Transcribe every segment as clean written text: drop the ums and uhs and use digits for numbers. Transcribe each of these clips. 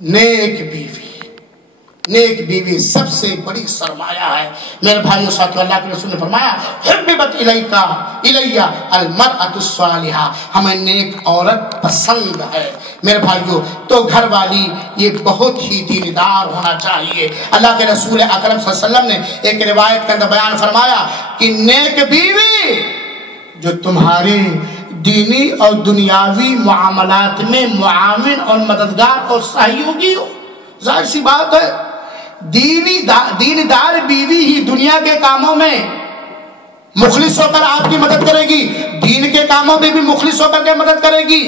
نیک بیوی، نیک بیوی سب سے بڑی سرمایہ ہے میرے بھائیو ساتھیو۔ اللہ کے رسول نے فرمایا حببت الیہ المرأۃ الصالحہ، ہمیں نیک عورت پسند ہے میرے بھائیو۔ تو گھر والی یہ بہت ہی دیندار ہونا چاہیے۔ اللہ کے رسول اکرم صلی اللہ علیہ وسلم نے ایک روایت کے اندر بیان فرمایا کہ نیک بیوی جو تمہارے دینی اور دنیاوی معاملات میں معاون اور مددگار اور سہیوگی ہو۔ ظاہر سی بات ہے دیندار بیوی ہی دنیا کے کاموں میں مخلص ہو کر آپ کی مدد کرے گی، دین کے کاموں میں بھی مخلص ہو کر کے مدد کرے گی۔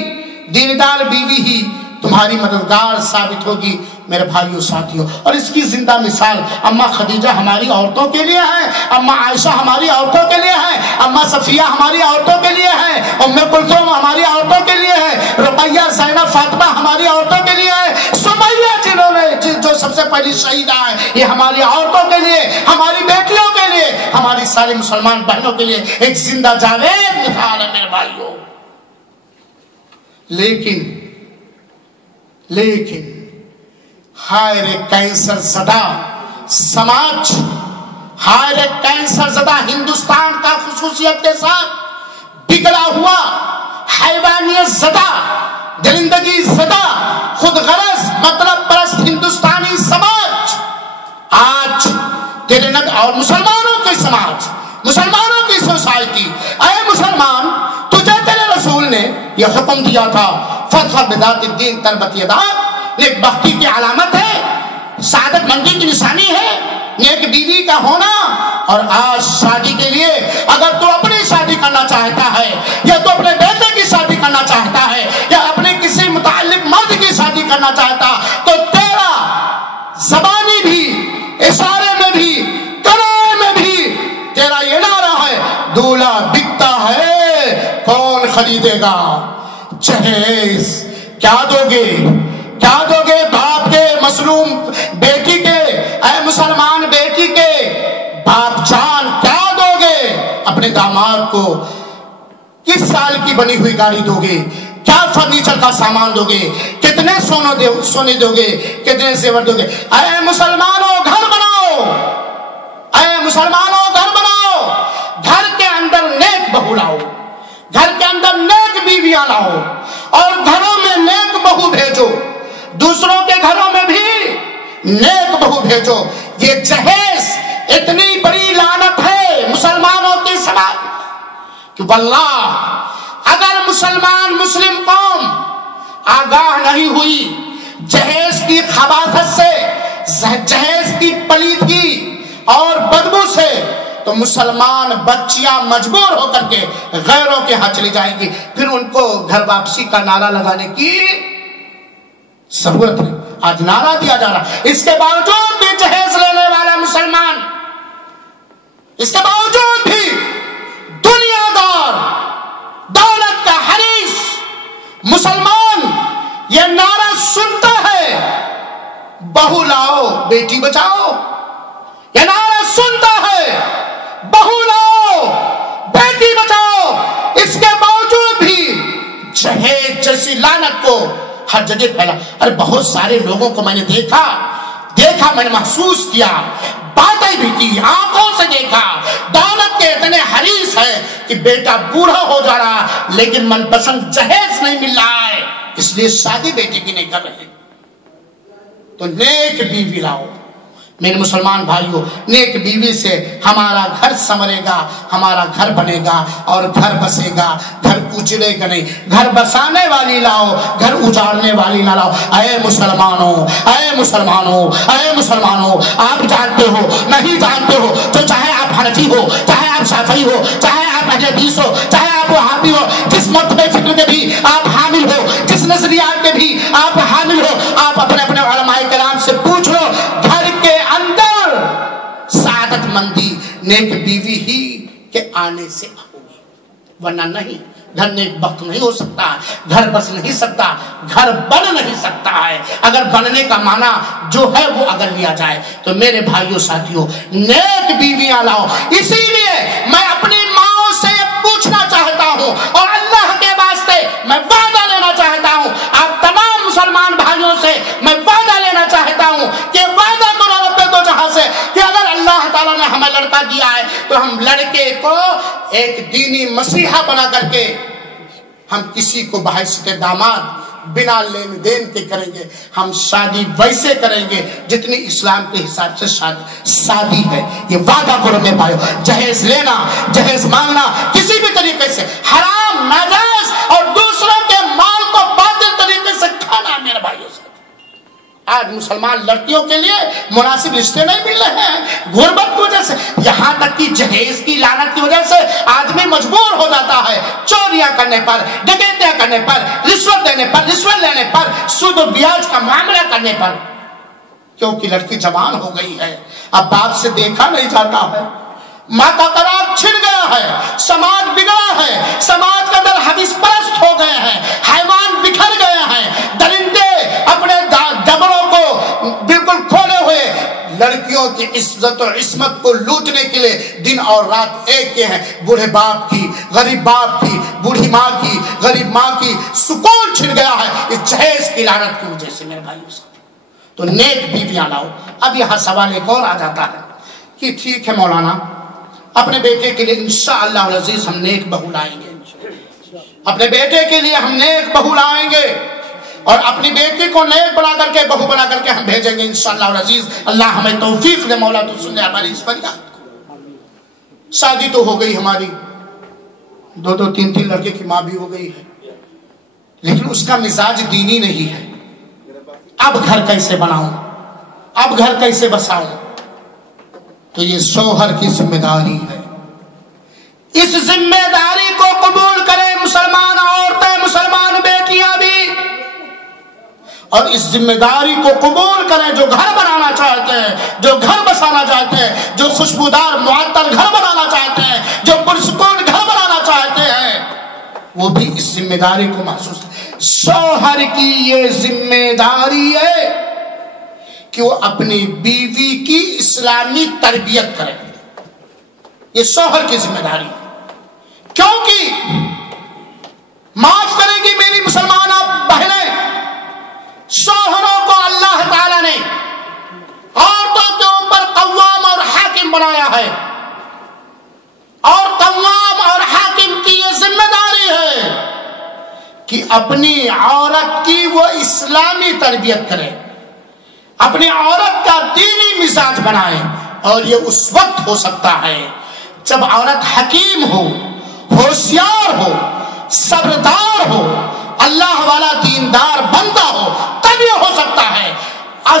دیندار بیوی ہی تمہاری مددگار ثابت ہوگی میرے بھائیو ساتھیوں۔ اور اس کی زندہ مثال اماں خدیجہ ہماری عورتوں کے لیے ہے، اماں عائشہ ہماری عورتوں کے لیے ہے، اماں صفیہ ہماری عورتوں کے لیے ہے، ام کلثوم ہماری عورتوں کے لیے ہے، رقیہ زینب فاطمہ ہماری عورتوں کے لیے ہے، سمیہ جنہوں نے جو سب سے پہلی شہیدہ ہے یہ ہماری عورتوں کے لیے، ہماری بیٹیوں کے لیے، ہماری ساری مسلمان بہنوں کے لیے ایک زندہ جاوید مثال ہے میرے بھائیو۔ لیکن ہائے رے کینسر زدہ سماج، ہائے رے کینسر زدہ ہندوستان کا خصوصیت کے ساتھ بگڑا ہوا حیوانیت زدہ، درندگی زدہ، خود غرض مطلب پرست ہندوستانی سماج آج تیرے اور مسلمانوں کے سماج، مسلمانوں کی سوسائٹی، اے مسلمان تجھے تیرے رسول نے یہ حکم دیا تھا فتح بذات الدین تربت یداک، نیک بختی کی علامت ہے، سعادت مندی کی نشانی ہے نیک بیوی کا ہونا۔ اور آج شادی کے لیے اگر تو اپنی شادی کرنا چاہتا ہے یا تو اپنے بیٹے کی شادی کرنا چاہتا ہے یا اپنے کسی متعلق مرد کی شادی کرنا چاہتا تو تیرا زبانی بھی، اشارے میں بھی، کرائے میں بھی تیرا یہ نعرہ ہے دولہا بکتا ہے کون خریدے گا؟ جہیز کیا دو گے؟ کیا دو گے باپ کے مظلوم بیٹی کے، اے مسلمان بیٹی کے باپ جان کیا دو گے اپنے داماد کو؟ کس سال کی بنی ہوئی گاڑی دو گے؟ کیا فرنیچر کا سامان دو گے؟ کتنے سونے دو گے؟ کتنے زیور دو گے؟ اے مسلمانوں گھر بناؤ، اے مسلمانوں گھر بناؤ، گھر کے اندر نیک بہو لاؤ، گھر کے اندر نیک بیویاں لاؤ اور گھروں میں نیک بہو بھیجو، دوسروں کے گھروں میں بھی نیک بہو بھیجو۔ یہ جہیز اتنی بڑی لعنت ہے مسلمانوں کی سماج کہ واللہ اگر مسلم قوم آگاہ نہیں ہوئی جہیز کی خباثت سے، جہیز کی پلیدگی اور بدبو سے، تو مسلمان بچیاں مجبور ہو کر کے غیروں کے ہاں چلی جائیں گی، پھر ان کو گھر واپسی کا نعرہ لگانے کی ضرورت ہے۔ آج نعرہ دیا جا رہا، اس کے باوجود بھی جہیز لینے والا مسلمان، اس کے باوجود بھی دنیا دار، دولت کا حریص مسلمان یہ نعرہ سنتا ہے بہو لاؤ بیٹی بچاؤ، یہ نعرہ سنتا ہے بہو لاؤ بیٹی بچاؤ، اس کے باوجود بھی جہیز جیسی لعنت کو ہر جگہ پھیلا۔ ارے بہت سارے لوگوں کو میں نے دیکھا، میں نے محسوس کیا، باتیں بھی کی، آنکھوں سے دیکھا، دولت کے اتنے حریص ہے کہ بیٹا بوڑھا ہو جا رہا لیکن من پسند جہیز نہیں مل رہا ہے، اس لیے شادی بیٹے کی نہیں کر رہے۔ تو نیک بیوی لاؤ میرے مسلمان بھائیوں، نیک بیوی سے ہمارا گھر سنورے گا، ہمارا گھر بنے گا اور گھر بسے گا، گھر اجڑے گا نہیں۔ گھر بسانے والی لاؤ، گھر اجاڑنے والی نہ لاؤ۔ اے مسلمانوں، اے مسلمانوں، اے مسلمانوں، آپ جانتے ہو نہیں جانتے ہو، تو چاہے آپ حنفی ہو، چاہے آپ شافعی ہو، چاہے آپ اہل حدیث ہو، چاہے آپ وہابی ہو، جس مرتبہ فکر کے بھی آپ حامل ہو، جس نظریات کے بھی آپ حامل ہو، آپ اپنے اپنے علماء کرام سے پوچھ لو، گھر کے اندر سعادت مندی نیک بیوی ہی کے آنے سے ہوگی، ورنہ نہیں۔ گھر نیک بخت نہیں ہو سکتا، گھر بس نہیں سکتا، گھر بن نہیں سکتا ہے اگر بننے کا معنی جو ہے وہ اگر لیا جائے۔ تو میرے بھائیوں ساتھیوں، نیک بیویاں لاؤ۔ اسی لیے میں اپنی ماں سے پوچھنا چاہتا ہوں اور اللہ کے واسطے میں وعدہ لینا چاہتا ہوں، آپ تمام مسلمان بھائیوں سے میں وعدہ ہے لڑکا دیا ہے تو ہم لڑکے کو ایک دینی مسیحا بنا کر کے ہم کسی کو بحیثیت داماد بنا لین دین کے کریں گے. ہم شادی ویسے کریں گے جتنی اسلام کے حساب سے شادی ہے. یہ وعدہ کرو میرے بھائیو. جہیز لینا جہیز مانگنا کسی بھی طریقے سے حرام ناجائز اور دوسروں کے مال کو باطل طریقے سے کھانا میرے بھائیو. آج مسلمان لڑکیوں کے لیے مناسب رشتے نہیں مل رہے ہیں غربت کی وجہ سے. یہاں تک کہ جہیز کی لعنت کی وجہ سے آدمی مجبور ہو جاتا ہے چوریاں کرنے پر, ڈکیتیاں کرنے پر, رشوت دینے پر, رشوت لینے پر, سود و بیاج کا معاملہ کرنے پر, کیونکہ لڑکی جوان ہو گئی ہے. اب باپ سے دیکھا نہیں جاتا ہے, ماں کا قرار چھن گیا ہے, سماج بگڑا ہے, سماج کے اندر حدیث پرست ہو گئے ہیں, حیوان بکھر گئے ہیں, درندے اپنے جبروں کو بالکل کھولے ہوئے لڑکیوں کی عزت اور عصمت کو لوٹنے کے لیے دن اور رات ایک کے ہیں. بوڑھے باپ کی, غریب باپ کی, بوڑھی ماں کی, غریب ماں کی سکون چھن گیا ہے اس جہیز کی لعنت کی وجہ سے میرے بھائی. تو نیک بیویاں لاؤ. اب یہاں سوال ایک اور آ جاتا ہے کہ ٹھیک ہے مولانا, اپنے بیٹے کے لیے انشاءاللہ العزیز ہم نیک بہو لائیں گے, اپنے بیٹے کے لیے ہم نیک بہو لائیں گے اور اپنی بیٹی کو نیک بنا کر کے بہو بنا کر کے ہم بھیجیں گے انشاءاللہ العزیز. اللہ ہمیں توفیق دے مولا, تو سن لے ہماری اس فریاد کو. شادی تو ہو گئی ہماری, 2-3 لڑکے کی ماں بھی ہو گئی ہے, لیکن اس کا مزاج دینی نہیں ہے. اب گھر کیسے بناؤں, اب گھر کیسے بساؤں؟ تو یہ شوہر کی ذمہ داری ہے. اس ذمہ داری کو قبول کریں مسلمان عورتیں, مسلمان بیٹیاں بھی, اور اس ذمہ داری کو قبول کریں. جو گھر بنانا چاہتے ہیں, جو گھر بسانا چاہتے ہیں, جو خوشبودار معطر گھر بنانا چاہتے ہیں, جو پرسکون گھر بنانا چاہتے ہیں, وہ بھی اس ذمہ داری کو محسوس. شوہر کی یہ ذمہ داری ہے کہ وہ اپنی بیوی کی اسلامی تربیت کرے. یہ شوہر کی ذمہ داری ہے, کیونکہ معاف کریں گی میری مسلمان بہنیں, شوہروں کو اللہ تعالی نے عورتوں کے اوپر قوام اور حاکم بنایا ہے, اور قوام اور حاکم کی یہ ذمہ داری ہے کہ اپنی عورت کی وہ اسلامی تربیت کرے, اپنی عورت کا دینی مزاج بنائے. اور یہ اس وقت ہو سکتا ہے جب عورت حکیم ہو, ہوشیار ہو, صبردار ہو, اللہ والا دیندار بندہ ہو, تب یہ ہو سکتا ہے.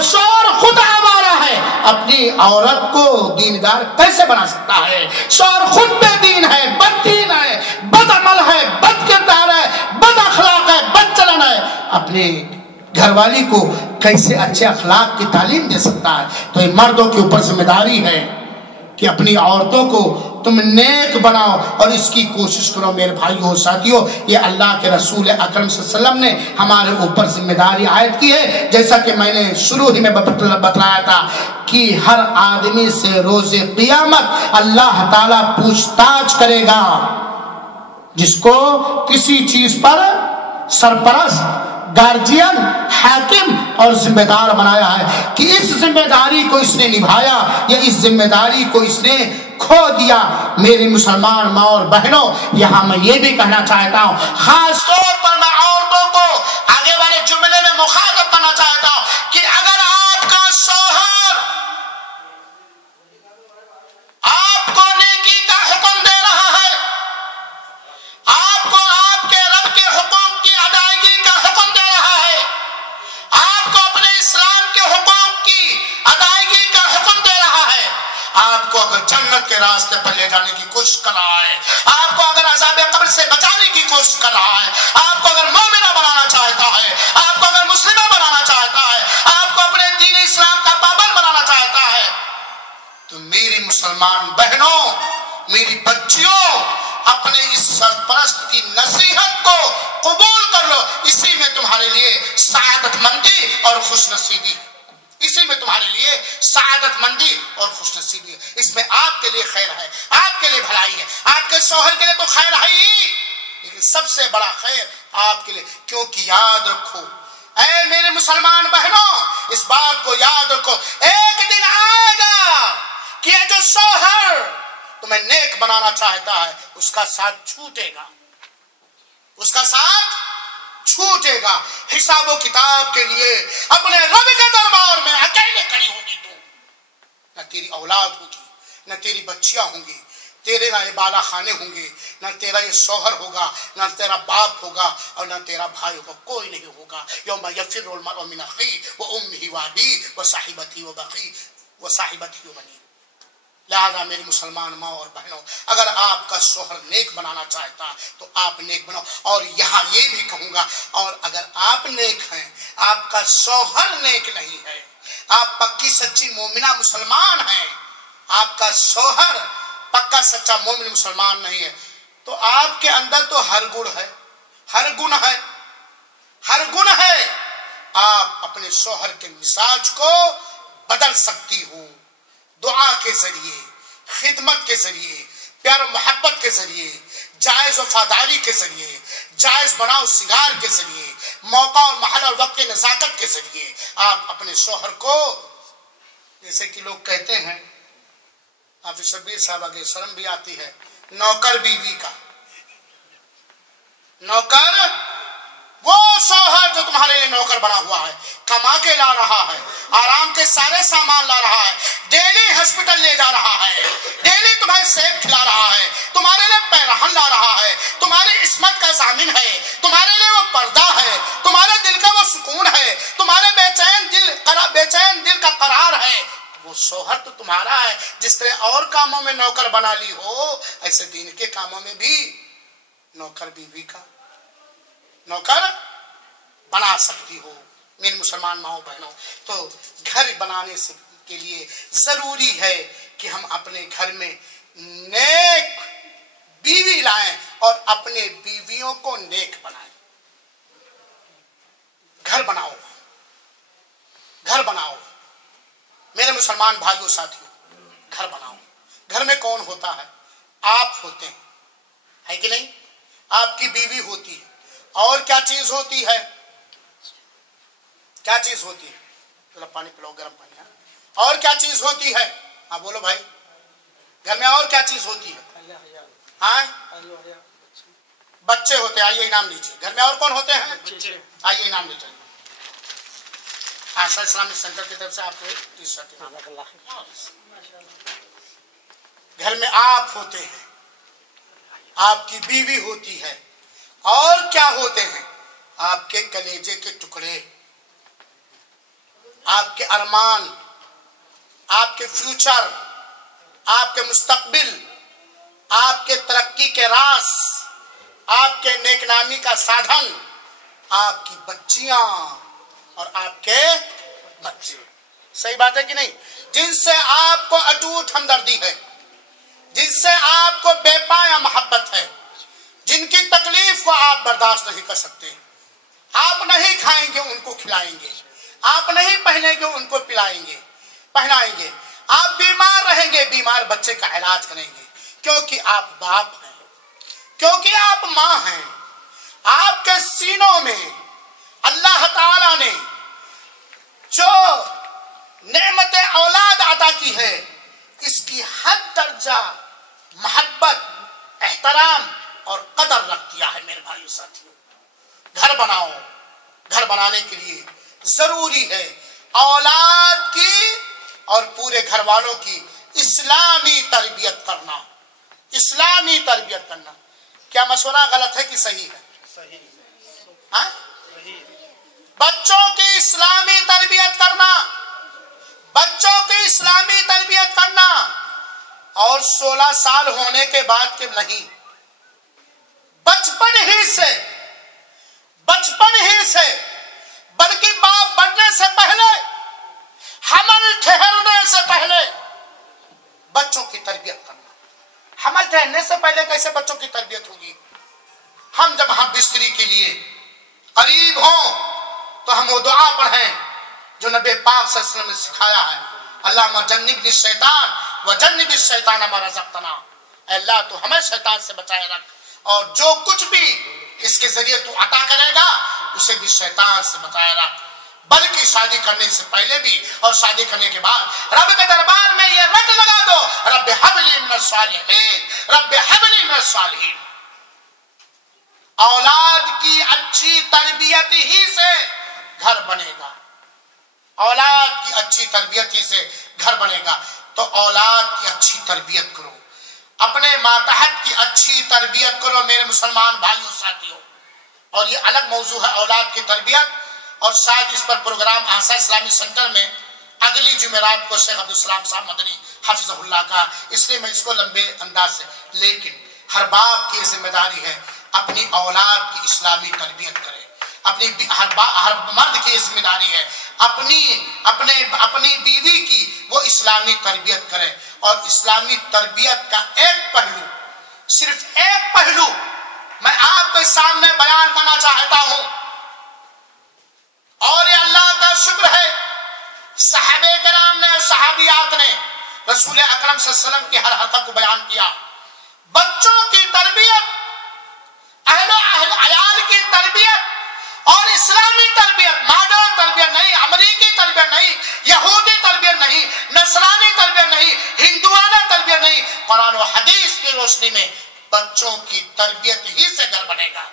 شوہر خود ہمارا ہے, اپنی عورت کو دیندار کیسے بنا سکتا ہے؟ شوہر خود بے دین ہے, بد دین ہے, بد عمل ہے, بد کردار ہے, بد اخلاق ہے, بد چلن ہے, اپنے گھر والی کو کیسے اچھے اخلاق کی تعلیم دے سکتا ہے؟ تو یہ مردوں کے اوپر ذمہ داری ہے کہ اپنی عورتوں کو تم نیک بناؤ اور اس کی کوشش کرو. میرے بھائیو ساتھیو, یہ اللہ کے رسول اکرم صلی اللہ علیہ وسلم نے ہمارے اوپر ذمہ داری عائد کی ہے. جیسا کہ میں نے شروع ہی میں بتلایا تھا کہ ہر آدمی سے روز قیامت اللہ تعالیٰ پوچھ تاچھ کرے گا, جس کو کسی چیز پر سرپرست, گارجین, حاکم اور ذمہ دار بنایا ہے کہ اس ذمہ داری کو اس نے نبھایا یا اس ذمہ داری کو اس نے کھو دیا. میری مسلمان ماں اور بہنوں, یہاں میں یہ بھی کہنا چاہتا ہوں, خاص طور پر میں عورتوں کو آگے والے جملے میں مخاطب کرنا چاہتا ہوں کہ اگر آپ کا شوہر آپ کو نیکی کا حکم دے رہا ہے, آپ کو آپ کے رب کے حقوق کی ادائیگی کا حکم دے رہا ہے, آپ کو اپنے اسلام کے حقوق کی ادائیگی کا حکم دے رہا ہے, آپ کو اگر جنت کے راستے پر لے جانے کی کوشش کر رہا ہے, آپ کو اگر عذاب قبر سے بچانے کی کوشش کر رہا ہے, آپ کو اگر مومنہ بنانا چاہتا ہے, آپ کو اگر مسلمہ بنانا چاہتا ہے, آپ کو اپنے دین اسلام کا پابند بنانا چاہتا ہے, تو میری مسلمان بہنوں, میری بچیوں, اپنے اس سرپرست کی نصیحت کو قبول کر لو. اسی میں تمہارے لیے سعادت مندی اور خوش نصیبی, اسی میں تمہارے لیے سعادت مندی اور خوش نصیبی ہے. اس میں آپ کے لیے خیر ہے, آپ کے لیے بھلائی ہے, آپ کے شوہر کے لیے تو خیر ہے ہی, لیکن سب سے بڑا خیر آپ کے لیے. کیونکہ یاد رکھو اے میرے مسلمان بہنوں, اس بات کو یاد رکھو, ایک دن آئے گا کہ جو شوہر تمہیں نیک بنانا چاہتا ہے اس کا ساتھ چھوٹے گا، اس کا ساتھ چھوٹے گا۔ حساب و کتاب کے لیے اپنے رب کے دربار میں اکیلے کھڑی ہوگی تو، نہ تیری اولاد ہوگی، نہ تیری بچیاں ہوں گی، تیرے نہ یہ بالا خانے ہوں گے، نہ تیرا یہ شوہر ہوگا، نہ تیرا باپ ہوگا، اور نہ تیرا بھائی ہوگا، کوئی نہیں ہوگا۔ یوم یفر المرء من اخیہ وامہ وابیہ وصاحبتہ وبنیہ۔ لہذا میری مسلمان ماں اور بہنوں، اگر آپ کا شوہر نیک بنانا چاہتا تو آپ نیک بناؤ۔ اور یہاں یہ بھی کہوں گا، اور اگر آپ نیک ہیں، آپ کا شوہر نیک نہیں ہے، آپ پکی سچی مومنہ مسلمان ہیں، آپ کا شوہر پکا سچا مومن مسلمان نہیں ہے، تو آپ کے اندر تو ہر گن ہے، ہر گن ہے، ہر گن ہے۔ آپ اپنے شوہر کے مزاج کو بدل سکتی ہو، دعا کے ذریعے، خدمت کے ذریعے، پیار و محبت کے ذریعے، جائز وفاداری کے ذریعے، جائز بناؤ سنگار کے ذریعے، موقع اور محل اور وقت کے نزاکت کے ذریعے آپ اپنے شوہر کو، جیسے کہ لوگ کہتے ہیں، حافظ شبیر صاحبہ کے شرم بھی آتی ہے، نوکر بیوی کا۔ نوکر وہ شوہر جو تمہارے لیے نوکر بنا ہوا ہے، کما کے لا رہا ہے، آرام کے سارے سامان لا رہا ہے، ڈیلی ہاسپٹل لے جا رہا ہے، ڈیلی تمہیں سیب کھلا رہا ہے، تمہارے لیے پیرہن لا رہا ہے، تمہاری عصمت کا ضامن ہے، تمہارے لیے وہ پردہ ہے، تمہارے دل کا وہ سکون ہے، تمہارے بے چین دل کا قرار ہے۔ وہ شوہر تو تمہارا ہے۔ جس طرح اور کاموں میں نوکر بنا لی ہو، ایسے دین کے کاموں میں بھی نوکر بیوی کا نوکر بنا سکتی ہو میری مسلمان ماؤں بہنوں۔ تو گھر بنانے سے کے لیے ضروری ہے کہ ہم اپنے گھر میں نیک بیوی لائیں اور اپنے بیویوں کو نیک بنائیں۔ گھر بناؤ، گھر بناؤ میرے مسلمان بھائیوں ساتھیوں، گھر بناؤ۔ گھر میں کون ہوتا ہے؟ آپ ہوتے ہیں، ہے کہ نہیں؟ آپ کی بیوی ہوتی ہے، اور کیا چیز ہوتی ہے؟ کیا چیز ہوتی ہے؟ ذرا پانی پلاؤ، گرم پانی۔ اور کیا چیز ہوتی ہے؟ ہاں بولو بھائی، گھر میں اور کیا چیز ہوتی ہے؟ ہاں بچے ہوتے ہیں، آئیے انعام لیجیے۔ گھر میں اور کون ہوتے ہیں؟ آئیے انعام لیجیے۔ آسا اسلامک سینٹر کی طرف سے آپ کو ٹی شرٹ۔ گھر میں آپ ہوتے ہیں، آپ کی بیوی ہوتی ہے، اور کیا ہوتے ہیں؟ آپ کے کلیجے کے ٹکڑے، آپ کے ارمان، آپ کے فیوچر، آپ کے مستقبل، آپ کے ترقی کے راز، آپ کے نیک نامی کا سادھن، آپ کی بچیاں اور آپ کے بچے۔ صحیح بات ہے کہ نہیں؟ جن سے آپ کو اٹوٹ ہمدردی ہے، جن سے آپ کو بے پایا محبت ہے، جن کی تکلیف کو آپ برداشت نہیں کر سکتے۔ آپ نہیں کھائیں گے، ان کو کھلائیں گے، آپ نہیں پہنیں گے، ان کو پلائیں گے، پہنائیں گے، آپ بیمار رہیں گے، بیمار بچے کا علاج کریں گے، کیونکہ آپ باپ ہیں، کیونکہ آپ ماں ہیں۔ آپ کے سینوں میں اللہ تعالی نے جو نعمت اولاد عطا کی ہے، اس کی حد درجہ محبت، احترام اور قدر رکھ دیا ہے میرے بھائیو ساتھیوں۔ گھر بناؤ۔ گھر بنانے کے لیے ضروری ہے اولاد کی اور پورے گھر والوں کی اسلامی تربیت کرنا، اسلامی تربیت کرنا۔ کیا مشورہ غلط ہے کہ صحیح ہے؟ ہاں؟ بچوں کی اسلامی تربیت کرنا، بچوں کی اسلامی تربیت کرنا، اور 16 سال ہونے کے بعد کہ نہیں، بچپن ہی سے بلکہ باپ بننے سے پہلے، حمل ٹھہرنے سے پہلے بچوں کی تربیت کرنا۔ حمل ٹھہرنے سے پہلے کیسے بچوں کی تربیت ہوگی؟ ہم جب بستری کے لیے قریب ہوں تو ہم وہ دعا پڑھیں جو نبی پاک صلی اللہ علیہ وسلم نے سکھایا ہے، اللہم جنبنی الشیطان وجنب الشیطان ما رزقتنا۔ اے اللہ تو ہمیں شیطان سے بچائے رکھ، اور جو کچھ بھی اس کے ذریعے تو عطا کرے گا اسے بھی شیطان سے بچائے رکھ۔ بلکہ شادی کرنے سے پہلے بھی اور شادی کرنے کے بعد رب کے دربار میں یہ رٹ لگا دو، رب ہب لی من الصالحین، رب ہب لی من الصالحین۔ اولاد کی اچھی تربیت ہی سے گھر بنے گا، اولاد کی اچھی تربیت ہی سے گھر بنے گا۔ تو اولاد کی اچھی تربیت کرو، اپنے ماتحت کی اچھی تربیت کرو میرے مسلمان بھائیوں ساتھیوں۔ اور یہ الگ موضوع ہے اولاد کی تربیت، اور شاید اس پر پروگرام آسا اسلامی سینٹر میں اگلی جمعرات کو شیخ عبدالسلام صاحب مدنی حفظہ اللہ کا، اس لیے میں اس کو لمبے انداز سے، لیکن ہر باپ کی ذمہ داری ہے اپنی اولاد کی اسلامی تربیت کرے، ہر مرد کی ذمہ داری ہے اپنی بیوی کی وہ اسلامی تربیت کرے۔ اور اسلامی تربیت کا ایک پہلو، صرف ایک پہلو میں آپ کے سامنے بیان کرنا چاہتا ہوں، اور یہ اللہ کا شکر ہے صحابہ کرام نے اور صحابیات نے رسول اکرم صلی اللہ علیہ وسلم کی ہر حرکت کو بیان کیا۔ بچوں کی تربیت، اہل عیال کی تربیت اور اسلامی تربیت، ماڈرن تربیت نہیں، امریکی تربیت نہیں، یہودی تربیت نہیں، نصرانی تربیت نہیں، ہندوانہ تربیت نہیں، قرآن و حدیث کی روشنی میں بچوں کی تربیت ہی سے گھر بنے گا۔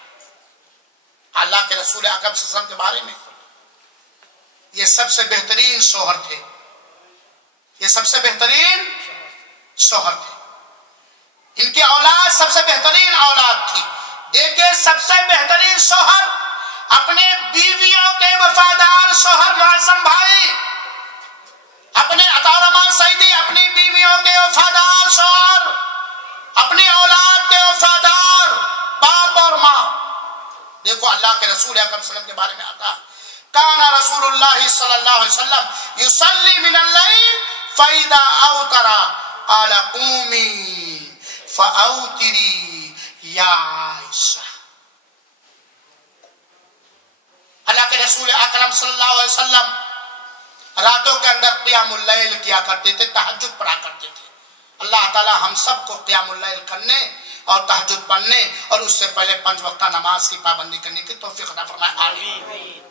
اللہ کے رسول اکرم صلی اللہ علیہ وسلم کے بارے میں یہ سب سے بہترین شوہر تھے، یہ سب سے بہترین شوہر تھے، ان کی اولاد سب سے بہترین اولاد تھی۔ دیکھیں سب سے بہترین شوہر، اپنے بیویوں کے وفادار شوہر معظم بھائی، اپنے عطا الرحمان سعیدی اپنی بیویوں کے وفادار شوہر، اپنی اولاد کے وفادار باپ اور ماں۔ دیکھو اللہ کے رسول اکرم صلی اللہ علیہ وسلم کے بارے میں آتا، کان رسول اللہ صلی اللہ علیہ وسلم یصلی من اللیل فاذا اوتر قال قومی فاوتری یا عائشہ۔ اللہ کے رسول اکرم صلی اللہ علیہ وسلم راتوں کے اندر قیام اللیل کیا کرتے تھے، تہجد پڑھا کرتے تھے۔ اللہ تعالی ہم سب کو قیام اللیل کرنے اور تہجد پڑھنے اور اس سے پہلے 5 وقتہ نماز کی پابندی کرنے کی توفیق عطا فرمائے، آمین۔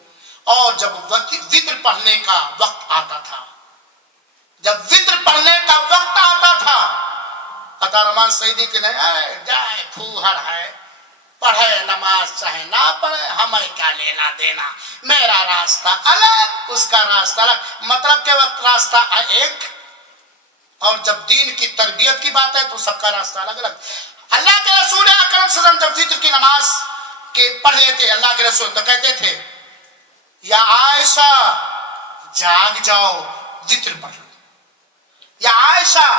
اور جب وتر پڑھنے کا وقت آتا تھا، جب وتر پڑھنے کا وقت آتا تھا، عطا الرحمان سعیدی کے نہیں جائے پھوہر ہے، پڑھے نماز چاہے نہ پڑھے ہمیں کیا لینا دینا، میرا راستہ الگ اس کا راستہ الگ، مطلب کہ وقت راستہ ایک، اور جب دین کی تربیت کی بات ہے تو سب کا راستہ الگ الگ۔ اللہ کے رسول اکرم صلی اللہ علیہ وسلم جب وتر کی نماز کے پڑھ رہے تھے اللہ کے رسول تو کہتے تھے یا عائشہ جاگ جاؤ وتر پڑھ لو، یا عائشہ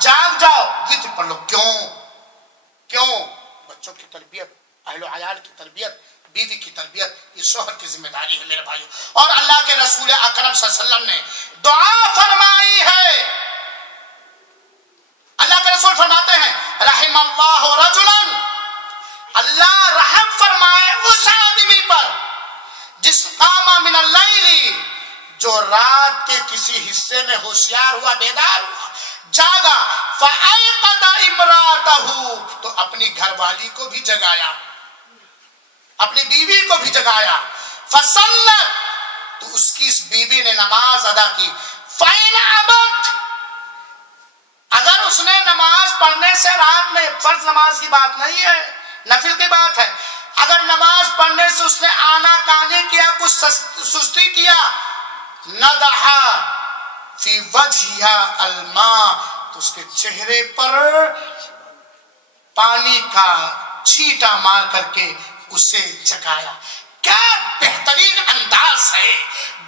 جاگ جاؤ وتر پڑھ لو۔ کیوں؟ بچوں کی تربیت، اہل و عیال کی تربیت، بیوی کی تربیت، یہ شوہر کی ذمہ داری ہے میرے بھائیوں۔ اور اللہ کے رسول اکرم صلی اللہ علیہ وسلم نے دعا فرمائی ہے، اللہ کے رسول فرماتے ہیں رحم اللہ رجلا، اللہ رحم فرمائے اس آدمی پر جس قام من اللیل، جو رات کے کسی حصے میں ہوشیار ہوا، بیدار ہوا، جاگا، فایقظ امرأتہ، تو اپنی گھر والی کو بھی جگایا، اپنی بیوی کو بھی جگایا، فصلت، تو اس کی اس بیوی نے نماز ادا کی، فإن ابت، اگر اس نے نماز پڑھنے سے رات میں، فرض نماز کی بات نہیں ہے، نفل کی بات ہے، اگر نماز پڑھنے سے اس نے آنا کانی کیا، کچھ سستی کیا، نضحا فی وجہہا الماء، تو اس کے چہرے پر پانی کا چھینٹا مار کر کے اسے جگایا۔ کیا بہترین انداز ہے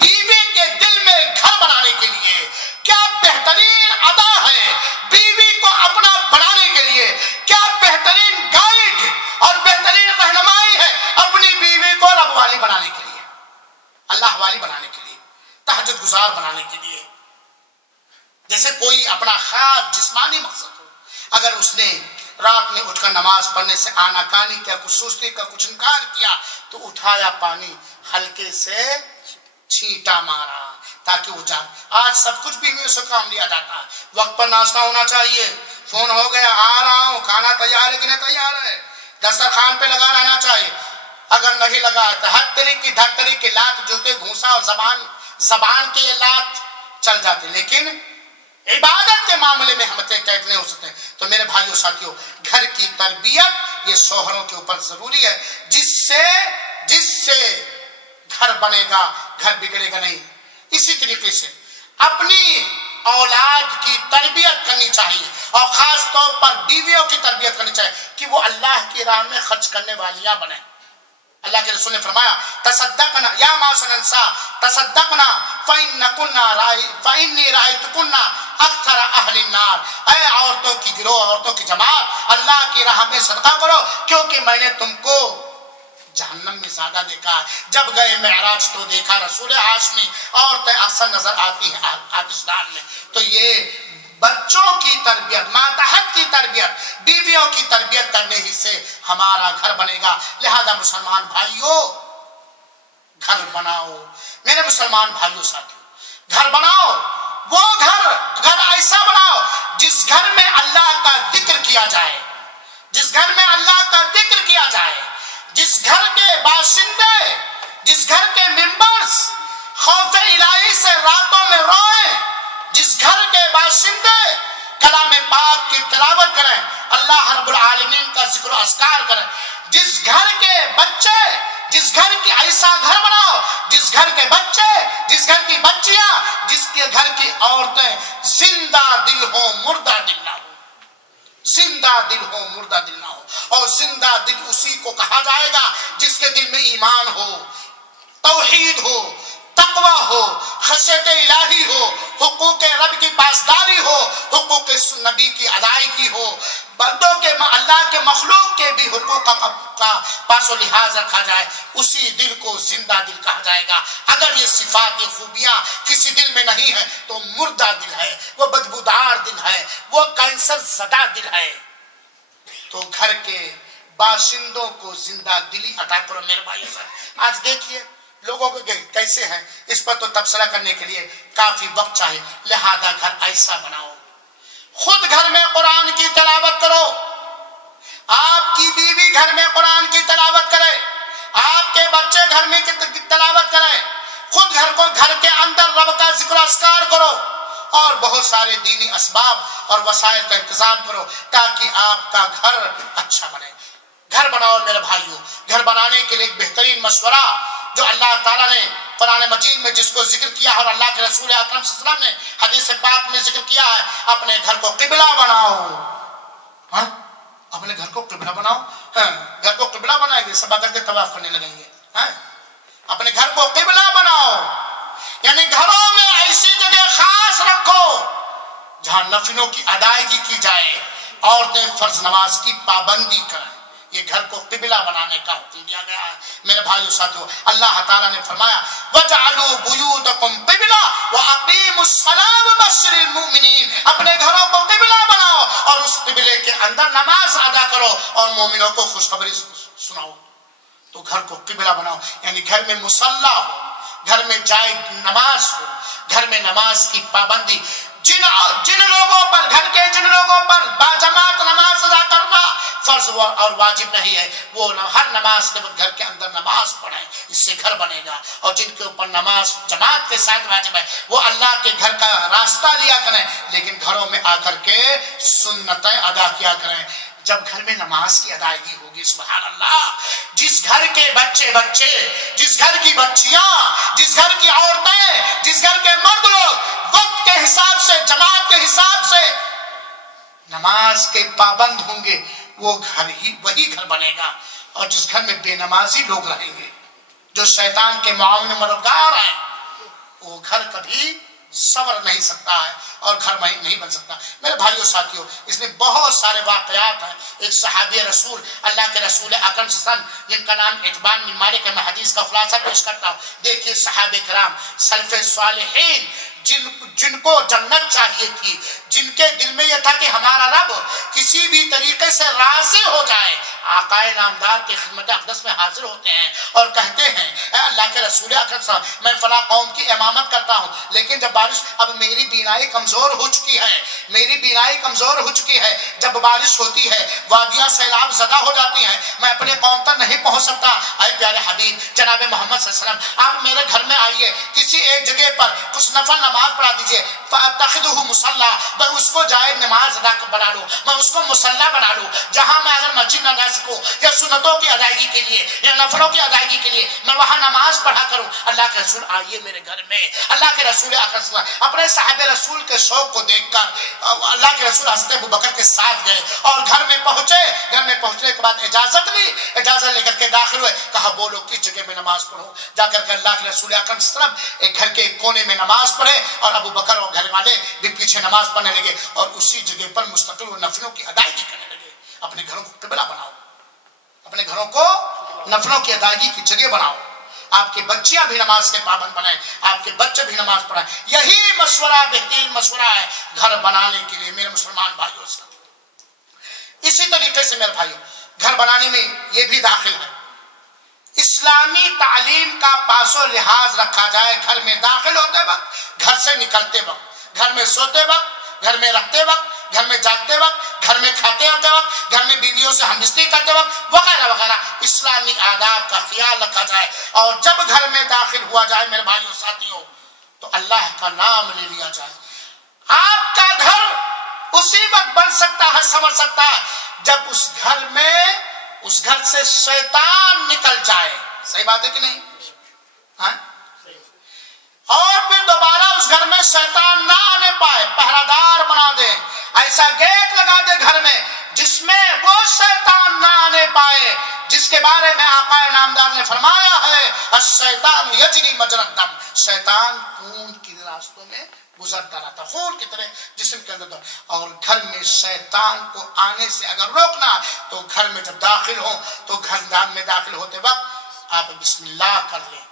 بیوی کے دل میں گھر بنانے کے لیے، کیا بہترین ادا ہے بیوی کو اپنا بنانے کے لیے، کیا بہترین گائیڈ اور بہترین رہنمائی ہے اپنی بیوی کو رب والی بنانے کے لیے، اللہ والی بنانے کے لیے، تہجد گزار بنانے کے لیے۔ جیسے کوئی اپنا خواب جسمانی مقصد ہو، اگر اس نے رات میں اٹھ کر نماز پڑھنے سے آنا کانی کیا، کچھ سستی کا، کچھ انکار کیا، تو اٹھایا پانی ہلکے سے چھینٹا مارا تاکہ وہ جائے۔ آج سب کچھ بیویوں سے کام لیا جاتا ہے، وقت پر ناشتہ ہونا چاہیے، فون ہو گیا آ رہا ہوں، کھانا تیار ہے کہ نہیں تیار ہے، دسترخوان پہ لگا رہنا چاہیے، اگر نہیں لگا تو ہر طریقے دھڑتری کے لات جوتے گھوسا اور زبان کے یہ لات چل جاتے، لیکن عبادت کے معاملے میں ہم قید نہیں ہو سکتے۔ تو میرے بھائیوں ساتھیوں، گھر کی تربیت یہ شوہروں کے اوپر ضروری ہے، جس سے گھر بنے گا، گھر بگڑے گا نہیں۔ اسی طریقے سے اپنی اولاد کی تربیت کرنی چاہیے، اور خاص طور پر بیویوں کی تربیت کرنی چاہیے کہ وہ اللہ کی راہ میں خرچ کرنے والیاں بنیں۔ اللہ کے رسول نے فرمایا تصدقنا یا معاشر النساء تصدقنا فإنی رأیتکن اکثر اہل النار، اے عورتوں کی گروہ، عورتوں کی جماعت، اللہ کی راہ میں صدقہ کرو کیونکہ میں نے تم کو جہنم میں زیادہ دیکھا ہے۔ جب گئے معراج تو دیکھا رسول ہاشمی، عورتیں اکثر نظر آتی ہیں آتش دان میں۔ تو یہ بچوں کی تربیت، ماتحت کی تربیت، بیویوں کی تربیت کرنے ہی سے ہمارا گھر بنے گا۔ لہذا مسلمان بھائیوں، گھر بناؤ۔ میرے مسلمان بھائیوں ساتھیوں، گھر بناؤ، وہ گھر ایسا بناؤ جس گھر میں اللہ کا ذکر کیا جائے، جس گھر میں اللہ کا ذکر کیا جائے، جس گھر کے باشندے، جس گھر کے ممبرز خوف الہی سے راتوں میں روئیں، جس گھر کے باشندے کلام پاک کی تلاوت کریں، اللہ رب العالمین کا ذکر و اذکار کریں، جس گھر کے بچے، جس گھر کی ایسا گھر بناؤ جس گھر کے بچے، جس گھر کی بچیاں، جس کے گھر کی عورتیں زندہ دل ہو، مردہ دل نہ ہو، زندہ دل ہو، مردہ دل نہ ہو۔ اور زندہ دل اسی کو کہا جائے گا جس کے دل میں ایمان ہو، توحید ہو، تقوی ہو، خشیت الہی ہو، حقوق رب کی پاسداری ہو، حقوق نبی کی ادائیگی ہو، بندوں کے، اللہ کے مخلوق کے بھی حقوق کا پاس و لحاظ رکھا جائے، اسی دل کو زندہ دل کہا جائے گا۔ اگر یہ صفات خوبیاں کسی دل میں نہیں ہے تو مردہ دل ہے، وہ بدبودار دل ہے، وہ کینسر زدہ دل ہے۔ تو گھر کے باشندوں کو زندہ دلی عطا کرو میرے بھائیوں سے۔ آج دیکھیے لوگوں کو کیسے ہیں، اس پر تو تبصرہ کرنے کے لیے کافی وقت چاہیے۔ لہذا گھر ایسا بناؤ، خود گھر میں قرآن کی تلاوت کرو، آپ کی بیوی گھر میں قرآن کی تلاوت کرے، آپ کے بچے گھر میں تلاوت کریں، خود گھر کے اندر رب کا ذکر و اذکار کرو، اور بہت سارے دینی اسباب اور وسائل کا انتظام کرو تاکہ آپ کا گھر اچھا بنے۔ گھر بناؤ میرے بھائیوں۔ گھر بنانے کے لیے ایک بہترین مشورہ جو اللہ تعالیٰ نے قرآن مجید میں جس کو ذکر کیا ہے اور اللہ کے رسول اکرم صلی اللہ علیہ وسلم نے حدیث پاک میں ذکر کیا ہے، اپنے گھر کو قبلہ بناؤ۔ ہاں، اپنے گھر کو قبلہ بناؤ۔ ہاں، گھر کو قبلہ بنائیں گے سب اگر کے طواف کرنے لگیں گے۔ ہاں، اپنے گھر کو قبلہ بناؤ، یعنی گھروں میں ایسی جگہ خاص رکھو جہاں نفلوں کی ادائیگی کی جائے، عورتیں فرض نماز کی پابندی کریں۔ یہ گھر کو قبلہ بنانے کا حکم دیا گیا ہے میرے بھائیو ساتھیو۔ اللہ تعالیٰ نے فرمایا وَجَعَلُوا بُيُوتَكُمْ قِبْلَةً وَأَقِيمُوا الصَّلَاةَ وَبَشِّرِ الْمُؤْمِنِينَ۔ اپنے گھروں کو قبلہ بناؤ اور اس قبلے کے اندر نماز ادا کرو اور مومنوں کو خوشخبری سناؤ۔ تو گھر کو قبلہ بناؤ یعنی گھر میں مصلی ہو، گھر میں جائے نماز ہو، گھر میں نماز کی پابندی۔ جن لوگوں پر، گھر کے جن لوگوں پر باجماعت نماز ادا کرنا فرض اور واجب نہیں ہے، وہ ہر نماز کے وقت گھر کے اندر نماز پڑھیں، اس سے گھر بنے گا۔ اور جن کے اوپر نماز جماعت کے ساتھ واجب ہے وہ اللہ کے گھر کا راستہ لیا کریں، لیکن گھروں میں آ کر کے سنتیں ادا کیا کریں۔ جب گھر میں نماز کی ادائیگی ہوگی، سبحان اللہ، جس گھر کے بچے، جس گھر کی بچیاں، جس گھر کی عورتیں، جس گھر کے مرد لوگ وقت کے حساب سے، جماعت کے حساب سے نماز کے پابند ہوں گے، وہ گھر ہی وہی گھر بنے گا۔ اور جس گھر میں بے نمازی لوگ رہیں گے، جو شیطان کے معاون مددگار ہیں، وہ گھر کبھی سنور نہیں سکتا ہے اور گھر نہیں بن سکتا۔ میرے بھائیوں ساتھیوں، اس میں بہت سارے واقعات ہیں۔ ایک صحابی رسول، اللہ کے رسول اکرم صلی اللہ علیہ وسلم، جن کا نام اعتبان بن مالک ہے، میں حدیث کا خلاصہ پیش کرتا ہوں۔ دیکھیے صحابہ کرام، سلف صالحین، جن کو جنت چاہیے تھی، جن کے دل میں یہ تھا کہ ہمارا رب کسی بھی طریقے سے راضی ہو جائے، آقائے نامدار کی خدمت اقدس میں حاضر ہوتے ہیں اور کہتے ہیں اے اللہ کے رسول اکرم صلی اللہ علیہ وسلم، میں فلاں قوم کی امامت کرتا ہوں، لیکن جب بارش، اب میری بینائی کمزور ہو چکی ہے، میری بینائی کمزور ہو چکی ہے، جب بارش ہوتی ہے وادیاں سیلاب زدہ ہو جاتی ہیں، میں اپنے قوم تک نہیں پہنچ سکتا، اے پیارے حبیب جناب محمد صلی اللہ علیہ وسلم آپ میرے گھر میں آئیے، کسی ایک جگہ پر کچھ نفل نماز پڑھا دیجیے، فَاتَّخِذُهُ مُصَلَّى، میں اس کو جائز نماز ادا بنا لوں، میں اس کو مصلی بنا لوں، جہاں میں اگر مسجد نہ جا سکوں یا سنتوں کی ادائیگی کے لیے یا نفلوں کی ادائیگی کے لیے میں وہاں نماز پڑھا کروں۔ اللہ کے رسول آئیے میرے گھر میں، اللہ کے رسول اپنے صاحب رسول کے شوق کو دیکھ کر اللہ کے رسول حضرت ابوبکر کے ساتھ گئے اور گھر میں پہنچے، گھر میں پہنچنے کے بعد اجازت لی، اجازت لے کر کے داخل ہوئے، کہا بولو کس جگہ میں نماز پڑھوں، جا کر کے اللہ کے رسول اکرم صلی اللہ علیہ وسلم ایک گھر کے ایک کونے میں نماز پڑھے اور ابوبکر اور گھر والے بھی پیچھے نماز پڑھنے لگے اور اسی جگہ پر مستقل نفلوں کی ادائیگی کرنے لگے۔ اپنے گھروں کو قبلہ بناؤ، اپنے گھروں کو نفلوں کی ادائیگی کی جگہ بناؤ، آپ کی بچیاں بھی نماز کے پابند بنائیں، آپ کے بچے بھی نماز پڑھائیں، یہی مشورہ بہترین مشورہ ہے گھر بنانے کے لیے میرے مسلمان بھائیوں سے۔ اسی طریقے سے میرے بھائیوں گھر بنانے میں یہ بھی داخل ہے، اسلامی تعلیم کا پاس و لحاظ رکھا جائے، گھر میں داخل ہوتے وقت، گھر سے نکلتے وقت، گھر میں سوتے وقت، گھر میں رکھتے وقت، گھر میں جاگتے وقت، گھر میں کھاتے ہوتے وقت، گھر میں بیویوں سے ہم بستری کرتے وقت وغیرہ وغیرہ اسلامی آداب کا خیال رکھا جائے، اور جب گھر میں داخل ہوا جائے میرے بھائیوں ساتھیوں تو اللہ کا نام لے لیا جائے۔ آپ کا گھر اسی وقت بن سکتا ہے، سمجھ سکتا ہے جب اس گھر میں، اس گھر سے شیطان نکل جائے، صحیح بات ہے کہ نہیں؟ ہاں؟ اور پھر دوبارہ اس گھر میں شیطان نہ آنے پائے، پہرہ دار بنا دے، ایسا گیٹ لگا دے گھر میں جس میں وہ شیطان نہ آنے پائے جس کے بارے میں آقا نامدار نے فرمایا ہے الشیطان یجری مجری الدم، شیطان خون کے راستوں میں گزرتا رہتا، خون کی طرح جسم کے اندر، اور گھر میں شیطان کو آنے سے اگر روکنا تو گھر میں جب داخل ہو تو گھر میں داخل ہوتے وقت آپ بسم اللہ کر لیں،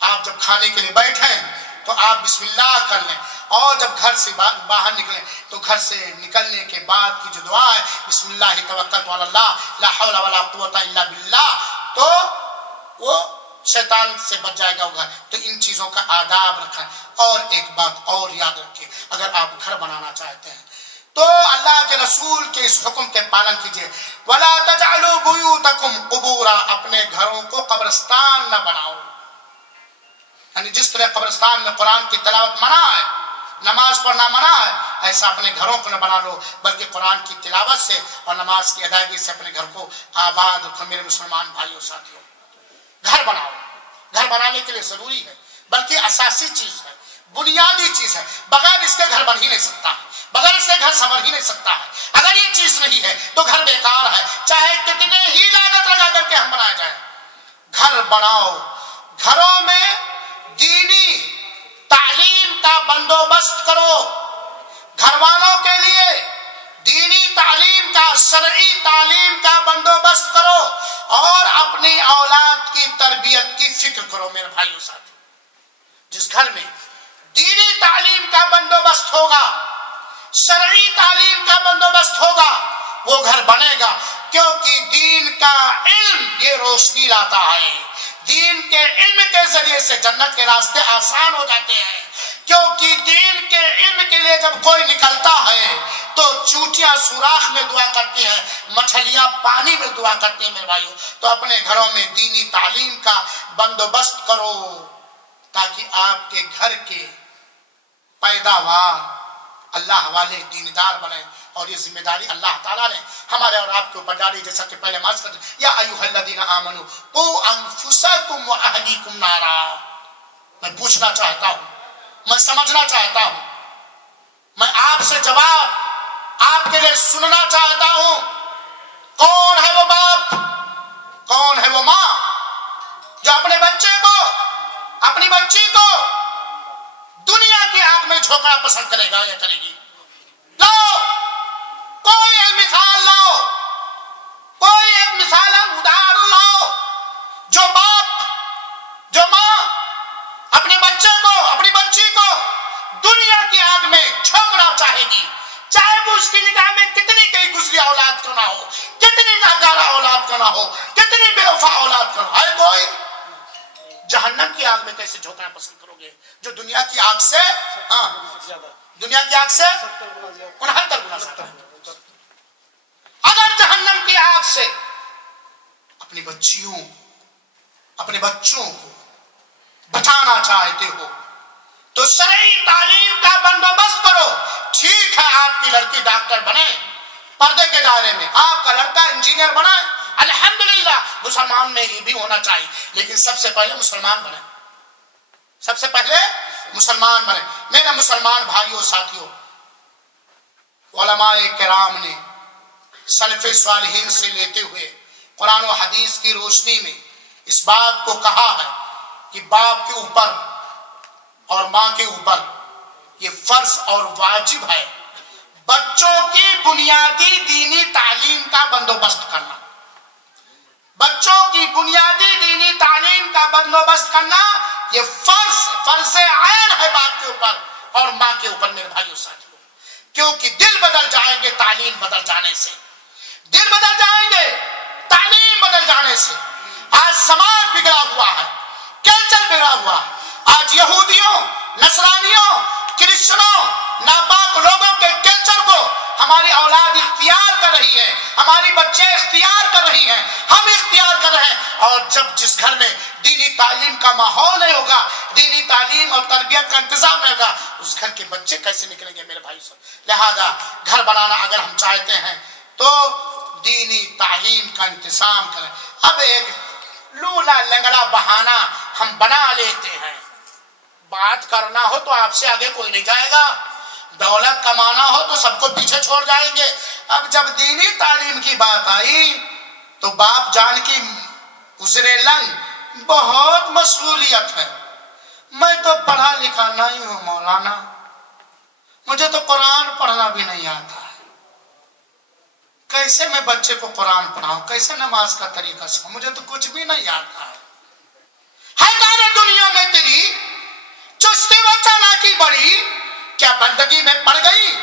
آپ جب کھانے کے لیے بیٹھیں تو آپ بسم اللہ کر لیں، اور جب گھر سے باہر نکلیں تو گھر سے نکلنے کے بعد کی جو دعا ہے بسم اللہ توکلت علی اللہ لا حول ولا قوت الا باللہ، تو وہ شیطان سے بچ جائے گا وہ گھر۔ تو ان چیزوں کا آداب رکھیں، اور ایک بات اور یاد رکھیں، اگر آپ گھر بنانا چاہتے ہیں تو اللہ کے رسول کے اس حکم کے پالن کیجئے، وَلَا تَجْعَلُوا بُيُوتَكُمْ قُبُورًا، اپنے گھروں کو قبرستان نہ بناؤ، یعنی جس طرح قبرستان میں قرآن کی تلاوت منع ہے، نماز پڑھنا منع ہے، ایسا اپنے گھروں کو نہ بنا لو، بلکہ قرآن کی تلاوت سے اور نماز کی ادائیگی سے اپنے گھر کو آباد رکھو۔ میرے مسلمان بھائیوں ساتھیوں گھر بناؤ، گھر بنانے کے لیے ضروری ہے، بلکہ اساسی چیز ہے، بنیادی چیز ہے، بغیر اس کے گھر بن ہی نہیں سکتا، بغیر اس کے گھر سنور ہی نہیں سکتا ہے۔ اگر یہ چیز نہیں ہے تو گھر بیکار ہے، چاہے کتنے ہی لاگت لگا کر کے ہم بنایا جائے۔ گھر بناؤ، گھروں میں دینی تعلیم کا بندوبست کرو، گھر والوں کے لیے دینی تعلیم کا، شرعی تعلیم کا بندوبست کرو، اور اپنی اولاد کی تربیت کی فکر کرو۔ میرے بھائیوں ساتھ، جس گھر میں دینی تعلیم کا بندوبست ہوگا، شرعی تعلیم کا بندوبست ہوگا، وہ گھر بنے گا، کیونکہ دین کا علم یہ روشنی لاتا ہے، دین کے علم کے ذریعے سے جنت کے راستے آسان ہو جاتے ہیں، کیونکہ دین کے علم کے لیے جب کوئی نکلتا ہے تو چوٹیاں سوراخ میں دعا کرتی ہیں، مچھلیاں پانی میں دعا کرتے ہیں۔ میرے بھائیوں، تو اپنے گھروں میں دینی تعلیم کا بندوبست کرو تاکہ آپ کے گھر کے پیداوار اللہ والے دیندار بنے، اور یہ ذمہ داری اللہ تعالیٰ نے ہمارے اور آپ کے اوپر ڈالی، جیسا کہ پہلے ماس کر یا ایھا الذین آمنوا قوا انفسکم واہلیکم نارا۔ میں پوچھنا چاہتا ہوں، میں سمجھنا چاہتا ہوں، میں آپ سے جواب آپ کے لیے سننا چاہتا ہوں، کون ہے وہ باپ، کون ہے وہ ماں جو اپنے بچے کو، اپنی بچی کو دنیا کی آگ میں جھونکنا پسند کرے گا یا کرے گی؟ لاؤ کوئی ایک مثال، لاؤ کوئی ایک مثال ادھارن لاؤ، جو باپ، جو ماں اپنے بچے کو، اپنی بچی کو دنیا کی آگ میں جھونکنا چاہے گی، چاہے وہ اس کی نگاہ میں کتنی گئی گزری اولاد کیوں نہ ہو، کتنی ناکارہ اولاد کا نہ ہو، کتنی بے وفا اولاد کا نہ ہے کوئی، جہنم کی آگ میں کیسے جھونکنا پسند کرو گے جو دنیا کی آگ سے دنیا کی آگ سے 69 گنا زیادہ ہے۔ اگر جہنم کی آگ سے اپنی بچیوں اپنے بچوں کو بچانا چاہتے ہو تو شرعی تعلیم کا بندوبست کرو۔ ٹھیک ہے آپ کی لڑکی ڈاکٹر بنے پردے کے دائرے میں، آپ کا لڑکا انجینئر بنا، الحمدللہ مسلمان میں یہ بھی ہونا چاہیے، لیکن سب سے پہلے مسلمان بنے، سب سے پہلے مسلمان بنے۔ میرے مسلمان بھائیوں ساتھیوں، علماء کرام نے سلف صالحین سے لیتے ہوئے قرآن و حدیث کی روشنی میں اس بات کو کہا ہے کہ باپ کے اوپر اور ماں کے اوپر یہ فرض اور واجب ہے بچوں کی بنیادی دینی تعلیم کا بندوبست کرنا، بچوں کی بنیادی دینی تعلیم کا بندوبست کرنا یہ فرض عین ہے باپ کے اوپر اور ماں کے اوپر۔ میرے بھائیوں ساتھیوں، کیونکہ دل بدل جائیں گے تعلیم بدل جانے سے، دل بدل جائیں گے تعلیم بدل جانے سے۔ آج سماج بگڑا ہوا ہے، کلچر بگڑا ہوا ہے۔ آج یہودیوں، نصرانیوں، کرسچنوں، ناپاک لوگوں کے کلچر کو ہماری اولاد اختیار کر رہی ہے، ہماری بچے اختیار کر رہی ہیں، ہم اختیار کر رہے ہیں۔ اور جب جس گھر میں دینی تعلیم کا ماحول نہیں ہوگا، دینی تعلیم اور تربیت کا انتظام نہیں ہوگا، اس گھر کے بچے کیسے نکلیں گے میرے بھائی صاحب؟ لہذا گھر بنانا اگر ہم چاہتے ہیں تو دینی تعلیم کا انتظام کریں۔ اب ایک لولا لنگڑا بہانہ ہم بنا لیتے ہیں، بات کرنا ہو تو آپ سے آگے کوئی نہیں جائے گا، دولت کمانا ہو تو سب کو پیچھے چھوڑ جائیں گے۔ اب جب دینی تعلیم کی بات آئی تو باپ جان کی گزرے لنگ بہت مشغولیت ہے۔ میں تو پڑھا لکھا نہیں ہوں مولانا، مجھے تو قرآن پڑھنا بھی نہیں آتا ہے، کیسے میں بچے کو قرآن پڑھاؤں، کیسے نماز کا طریقہ سکھاؤں، مجھے تو کچھ بھی نہیں آتا ہے۔ دنیا میں تیری چستی و چالاکی بڑی، کیا بندگی میں پڑ گئی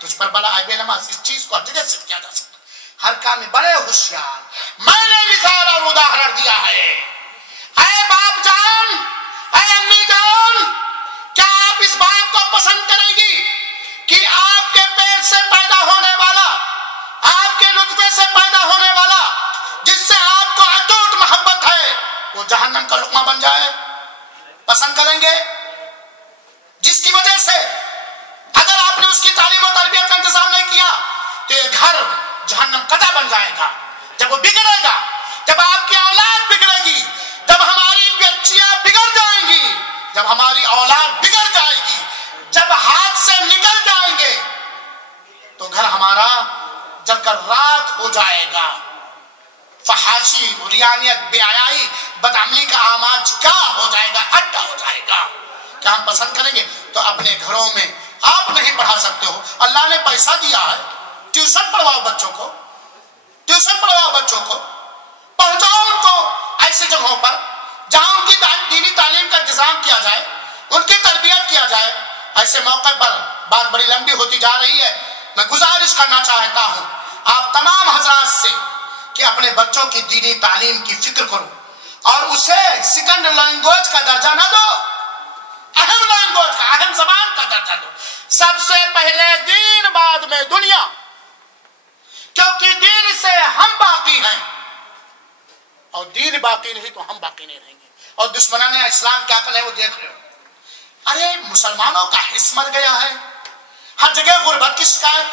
تجھ پر بلا عیب نماز؟ اس چیز کو ہر جگہ سے کیا جا سکتا، ہر کام میں بڑے ہوشیار۔ میں نے مثال اور اداہرن دیا ہے۔ اے باپ جان، اے امی جان، کیا آپ اس بات کو پسند کریں گی کہ آپ کے پیٹ سے پیدا ہونے والا، آپ کے نطفے سے پیدا ہونے والا، جس سے آپ کو اٹوٹ محبت ہے، وہ جہنم کا لقمہ بن جائے؟ پسند کریں گے؟ جس کی وجہ سے اگر آپ نے اس کی تعلیم و تربیت کا انتظام نہیں کیا تو یہ گھر جہنم قدہ بن جائے گا۔ جب وہ بگڑے گا، جب آپ کی اولاد بگڑے گی، جب ہماری بچیاں بگڑ جائیں گی، جب ہماری اولاد بگڑ جائے گی، جب ہاتھ سے نکل جائیں گے تو گھر ہمارا جل کر راکھ ہو جائے گا۔ فحاشی، ریانیت، بے حیائی، بدعملی کا آماج کیا ہو جائے گا، اڈا ہو جائے گا۔ کیا ہم پسند کریں گے؟ تو اپنے گھروں میں آپ نہیں پڑھا سکتے ہو، اللہ نے پیسہ دیا ہے، ٹیوشن پڑھواؤ بچوں کو، ٹیوشن پڑھواؤ بچوں کو، پہنچاؤ ان کو ایسی جگہوں پر جہاں ان کی دینی تعلیم کا انتظام کیا جائے، ان کی تربیت کیا جائے۔ ایسے موقع پر بات بڑی لمبی ہوتی جا رہی ہے، میں گزارش کرنا چاہتا ہوں آپ تمام حضرات سے کہ اپنے بچوں کی دینی تعلیم کی فکر کرو اور اسے سیکنڈ لینگویج کا درجہ نہ دو، اہم لینگویج کا، اہم زبان کا درجہ دو۔ سب سے پہلے دین، بعد میں دنیا، کیونکہ دین سے ہم باقی ہیں اور دین باقی نہیں تو ہم باقی نہیں رہیں گے۔ اور دشمنان اسلام کیا کر رہے ہیں وہ دیکھ رہے ہو۔ ارے مسلمانوں کا حصہ مر گیا ہے، ہر جگہ غربت کی شکایت،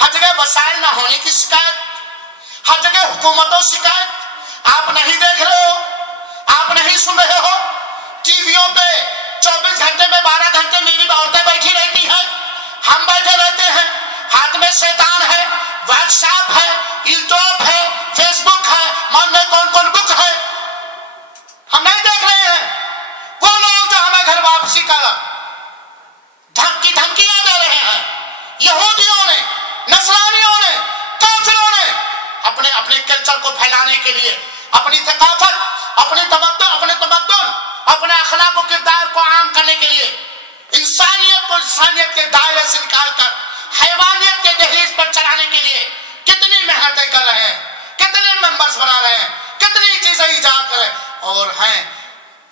ہر جگہ وسائل نہ ہونے کی شکایت، ہر جگہ حکومتوں شکایت۔ آپ نہیں دیکھ رہے ہو، آپ نہیں سن رہے ہو، ٹی ویوں پہ 24 گھنٹے میں 12 گھنٹے میری عورتیں بیٹھی رہتی ہیں، ہم بیٹھے رہتے ہیں، ہاتھ میں شیطان ہے، واٹس ایپ ہے، یوٹیوب ہے، فیس بک ہے، من میں کون کون بک ہے، ہم نہیں دیکھ رہے ہیں۔ وہ لوگ جو ہمیں گھر واپسی کا دھمکیاں دے رہے ہیں، یہودیوں نے، نصرانیوں نے، کافروں نے اپنے کلچر کو پھیلانے کے لیے، اپنی ثقافت، اپنے تمدن، اپنے اخلاق و کردار کو عام کرنے کے لیے انسانیت کو انسانیت کے دائرے سے نکال کر حیوانیت کے دہلیز پر چلانے کے لیے کتنی محنتیں کر رہے ہیں، کتنے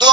2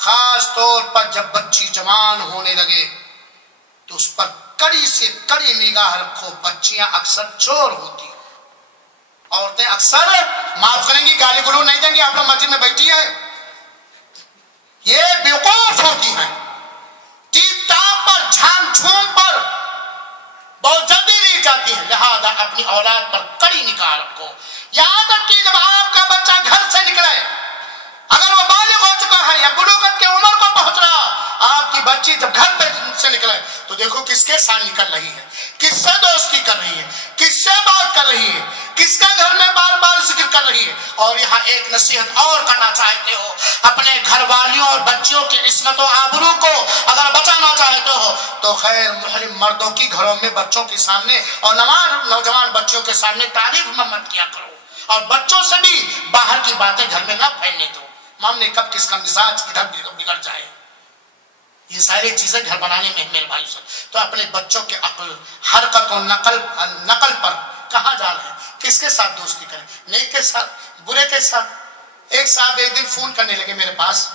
خاص طور پر جب بچی جوان ہونے لگے تو اس پر کڑی سے کڑی نگاہ رکھو. بچیاں اکثر چور ہوتی ہیں. عورتیں اکثر معاف کریں گی گالی گلو نہیں دیں گی, آپ لوگ مسجد میں بیٹھی ہیں, یہ بیوقوف ہوتی ہیں. ٹیپ ٹاپ پر جھام جھوم پر بہت جلدی لی جاتی ہیں. لہذا اپنی اولاد پر کڑی نگاہ رکھو. یہاں تک کہ جب آپ کا بچہ گھر سے نکلے, اگر وہ بالغ ہو چکا ہے یا بلوغت کی عمر کو پہنچ رہا, آپ کی بچی جب گھر پہ سے نکلے تو دیکھو کس کے ساتھ نکل رہی ہے, کس سے دوستی کر رہی ہے, کس سے بات کر رہی ہے, کس کا گھر میں بار بار ذکر کر رہی ہے. اور یہاں ایک نصیحت اور کرنا چاہتے ہو, اپنے گھر والیوں اور بچیوں کی عصمت و آبرو کو اگر بچانا چاہتے ہو تو غیر محرم مردوں کی گھروں میں بچوں کے سامنے اور نوجوان بچوں کے سامنے تعریف مت کیا کرو, اور بچوں سے بھی باہر کی باتیں گھر میں نہ پھیلنے دو. مامنے کب کس کا مزاج ادھر بگڑ جائے, یہ ساری چیزیں گھر بنانے میں میرے بھائی سے. تو اپنے بچوں کے عقل, حرکت و نقل پر کہاں جا رہے ہیں, کس کے ساتھ دوستی کریں, نیک کے ساتھ, برے کے ساتھ. ایک صاحب ایک دن فون کرنے لگے میرے پاس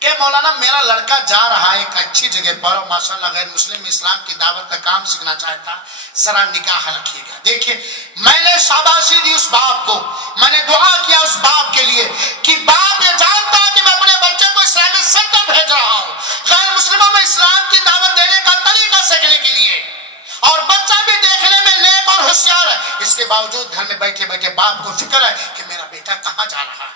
کہ مولانا میرا لڑکا جا رہا ہے ایک اچھی جگہ پر اور ماشاءاللہ غیر مسلم اسلام کی دعوت کا کام سیکھنا چاہتا, ذرا نکاح رکھیے گا. دیکھیے میں نے شاباشی دی اس باپ کو, میں نے دعا کیا اس باپ کے لیے کہ باپ یہ جانتا کہ میں اپنے بچے کو اسلامی سینٹر بھیج رہا ہوں غیر مسلموں میں اسلام کی دعوت دینے کا طریقہ سیکھنے کے لیے, اور بچہ بھی دیکھنے میں نیک اور ہوشیار ہے. اس کے باوجود گھر میں بیٹھے بیٹھے باپ کو فکر ہے کہ میرا بیٹا کہاں جا رہا ہے.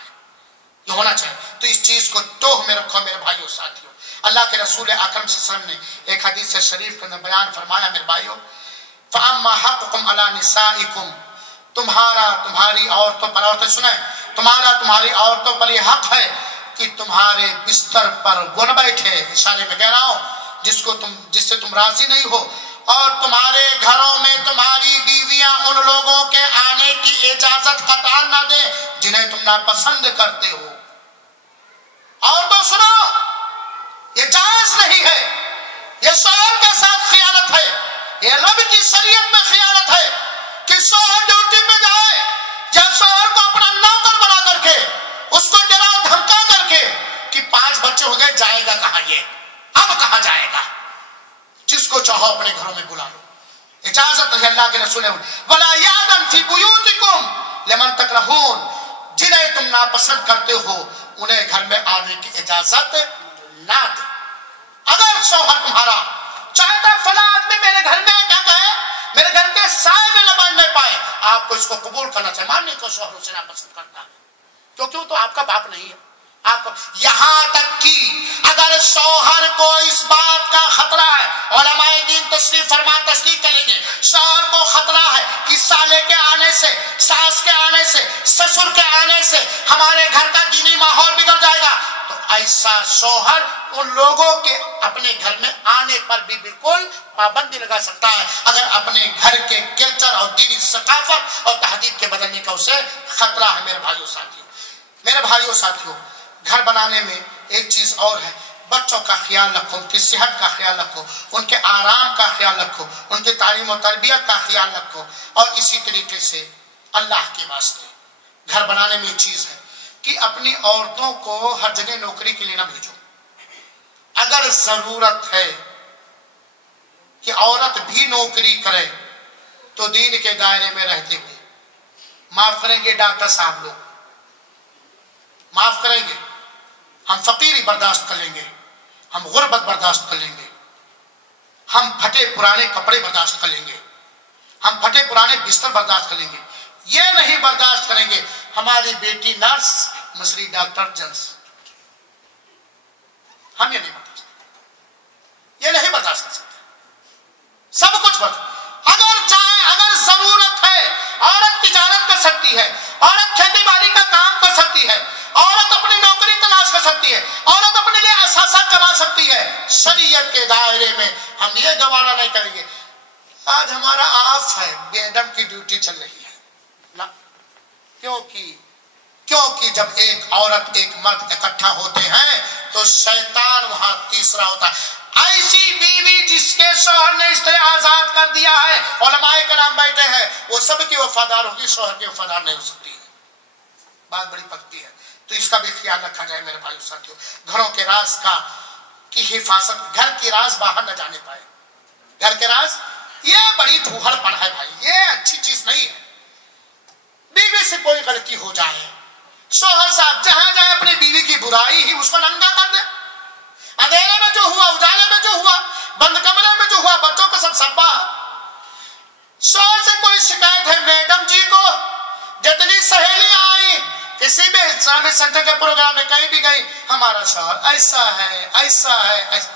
یہ ہونا چاہیے. تو اس چیز کو توہ میں رکھو میرے بھائیوں ساتھیوں. اللہ کے رسول اکرم صلی اللہ علیہ وسلم نے ایک حدیث شریف کے اندر بیان فرمایا میرے بھائیوں, فَأَمَّا حَقُّكُمْ عَلَى نِسَائِكُمْ, تمہاری عورتوں پر, عورتیں سنیں, تمہاری عورتوں پر یہ حق ہے کہ تمہارے بستر پر وہ نہ بیٹھے, اشارے میں کہہ رہا ہوں, جس سے تم راضی نہیں ہو, اور تمہارے گھروں میں تمہاری بیویاں ان لوگوں کے آنے کی اجازت قطعا نہ دیں جنہیں تم ناپسند کرتے ہو. اور تو سنو, یہ جائز نہیں ہے, یہ شوہر کے ساتھ خیانت ہے, یہ رب کی شریعت میں خیانت ہے کہ شوہر ڈیوٹی پہ جائے یا شوہر کو اپنا نوکر بنا کر کے اس کو ڈرا دھمکا کر کے کہ 5 بچے ہو گئے, جائے گا کہاں, یہ اب کہاں جائے گا. جس کو چاہو اپنے گھروں میں بلا لو, اجازت ہے. اللہ کے رسول نے وَلَا يَأْذَنْ فِي بُيُوتِكُمْ لَمَنْ تَكْرَهُونَ, جنہیں تم ناپسند کرتے ہو انہیں گھر میں آنے کی اجازت نہ دے. اگر شوہر تمہارا چاہتا فلاں آدمی میرے گھر میں کیا کہے, میرے گھر کے سائے میں نہ بننے پائے, آپ کو اس کو قبول کرنا چاہیے. ماننے کو شوہر اسے ناپسند کرتا ہے کیونکہ وہ تو آپ کا باپ نہیں ہے. آپ یہاں تک کہ اگر شوہر کو اس بات کا خطرہ ہے, علماء دین تشریف فرما تصدیق کریں گے, شوہر کو خطرہ ہے کہ سالے کے آنے سے, ساس کے آنے سے, سسر کے آنے سے ہمارے گھر کا دینی ماحول بگڑ جائے گا, تو ایسا شوہر ان لوگوں کے اپنے گھر میں آنے پر بھی بالکل پابندی لگا سکتا ہے اگر اپنے گھر کے کلچر اور دینی ثقافت اور تہذیب کے بدلنے کا اسے خطرہ ہے. میرے بھائیوں ساتھیوں, گھر بنانے میں ایک چیز اور ہے, بچوں کا خیال رکھو, ان کی صحت کا خیال رکھو, ان کے آرام کا خیال رکھو, ان کی تعلیم و تربیت کا خیال رکھو. اور اسی طریقے سے اللہ کے واسطے گھر بنانے میں ایک چیز ہے کہ اپنی عورتوں کو ہر جگہ نوکری کے لیے نہ بھیجو. اگر ضرورت ہے کہ عورت بھی نوکری کرے تو دین کے دائرے میں رہتے ہوئے, معاف کریں گے ڈاکٹر صاحب لوگ, معاف کریں گے, ہم فقیری برداشت کر لیں گے, ہم غربت برداشت کر لیں گے, ہم پھٹے پرانے کپڑے برداشت کر لیں گے, ہم پھٹے پرانے بستر برداشت کر لیں گے. یہ نہیں برداشت کریں گے ہماری بیٹی نرس, مصری ڈاکٹر جنس, ہم یہ نہیں برداشت, یہ نہیں برداشت کر سکتے. سب کچھ اگر ضرورت ہے, عورت تجارت کر سکتی ہے, عورت کھیتی باڑی کا کام کر سکتی ہے, عورت اپنی نوکری تلاش کر سکتی ہے, عورت اپنے لیے اثاثہ کما سکتی ہے. شریعت کے دائرے میں ہم یہ گوارا نہیں کریں گے. آج ہمارا آف ہے, بے ادب کی ڈیوٹی چل رہی ہے نا, کیونکہ جب ایک عورت ایک مرد اکٹھا ہوتے ہیں تو شیطان وہاں تیسرا ہوتا ہے. ایسی بیوی جس کے شوہر نے اس طرح آزاد کر دیا ہے, علماء کرام بیٹھے ہیں, وہ سب کی وفادار ہوگی, شوہر کی وفادار نہیں ہو سکتی ہے. بات بڑی پکی ہے. تو اس کا بھی خیال رکھا جائے میرے بھائیو ساتھیوں. گھروں کے راز کی حفاظت، گھر کی راز باہر نہ جانے پائے. گھر کے راز یہ بڑی ٹھوہر پن ہے بھائی، یہ اچھی چیز نہیں ہے. بیوی سے کوئی غلطی ہو جائے، شوہر صاحب جہاں جائے اپنی بیوی کی برائی ہی اس کو ننگا کر دے. اندھیرے میں جو ہوا، اجالے میں جو ہوا، بند کمرے میں جو ہوا، بچوں کو سب سبا. شوہر سے کوئی شکایت ہے میڈم جی کو، جتنی سہیلیاں آئی کسی بھی اسلامی سینٹر کے پروگرام میں کہیں بھی گئی، ہمارا شوہر ایسا ہے ایسا ہے ایسا.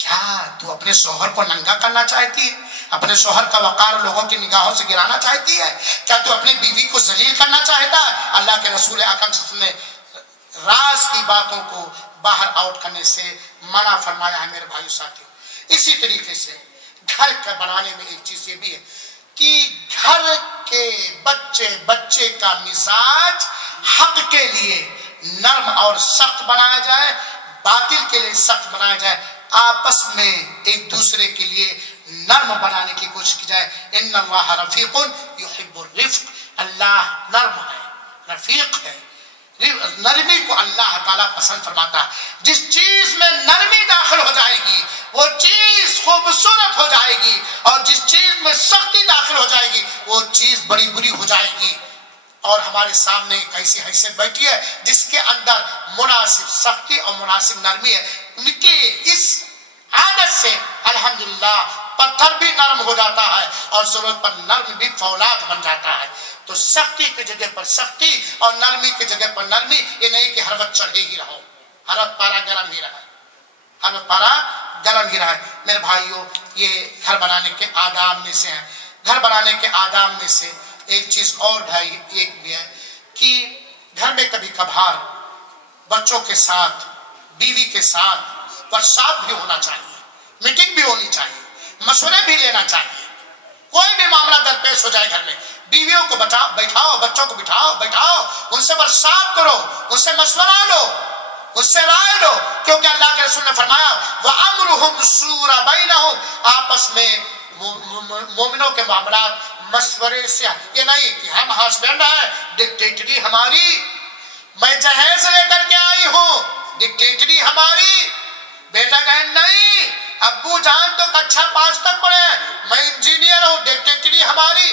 کیا تو اپنے شوہر کو ننگا کرنا چاہتی ہے؟ اپنے شوہر کا وقار لوگوں کی نگاہوں سے گرانا چاہتی ہے؟ کیا تو اپنی بیوی کو ذلیل کرنا چاہتا ہے؟ اللہ کے رسول اکرم صلی اللہ علیہ وسلم نے راز کی باتوں کو باہر آؤٹ کرنے سے منع فرمایا ہے میرے بھائیو ساتھیوں. اسی طریقے سے گھر کا بنانے میں ایک چیز یہ بھی ہے کہ گھر کے بچے کا مزاج حق کے لیے نرم اور سخت بنایا جائے، باطل کے لیے سخت بنایا جائے. آپس میں ایک دوسرے کے لیے نرم بنانے کی کوشش کی جائے. ان اللہ رفیق یحب الرفق، اللہ نرم ہے، رفیق ہے. نرمی کو اللہ تعالیٰ پسند فرماتا ہے. جس چیز میں نرمی داخل ہو جائے گی وہ چیز خوبصورت ہو جائے گی، اور جس چیز میں سختی داخل ہو جائے گی وہ چیز بڑی بری ہو جائے گی. اور ہمارے سامنے ایک ایسی حیثیت بیٹھی ہے جس کے اندر مناسب سختی اور مناسب نرمی ہے. ان کی اس عادت سے الحمدللہ پتھر بھی نرم ہو جاتا ہے اور ضرورت پر نرم بھی فولاد بن جاتا ہے. تو سختی کی جگہ پر سختی اور نرمی کی جگہ پر نرمی، یہ نہیں کہ ہر وقت چڑھے ہی رہو، ہر وقت پارا گرم ہی رہے، ہر وقت پارا گرم ہی رہے. میرے بھائیوں، یہ گھر بنانے کے آداب میں سے ہیں. گھر بنانے کے آداب میں سے ایک چیز اور بھائی ایک بھی ہے کہ گھر میں کبھی کبھار بچوں کے ساتھ، بیوی کے ساتھ ورکشاپ بھی ہونا چاہیے، میٹنگ بھی ہونی چاہیے، مشورے بھی لینا چاہیے. کوئی بھی معاملہ درپیش ہو جائے گھر میں، بیویوں کو بیٹھاؤ، بچوں کو بیٹھاؤ، ان سے ورکشاپ کرو، ان سے مشورہ لو، اس سے رائے لو. کیونکہ اللہ کے رسول نے فرمایا وَأَمْرُهُمْ شُورَ بَيْنَهُمْ، آپس میں مومنوں کے معاملات مشورے سے. یہ نہیں کہ ہم ہسبینڈ ہیں، ڈکٹیٹری ہماری، میں جہیز لے کر کے آئی ہوں، ڈکٹیٹری ہماری. بیٹا بہن نہیں، ابو جان تو کچھا 5 تک پڑھے، میں انجینئر ہوں، ڈکٹیٹری ہماری.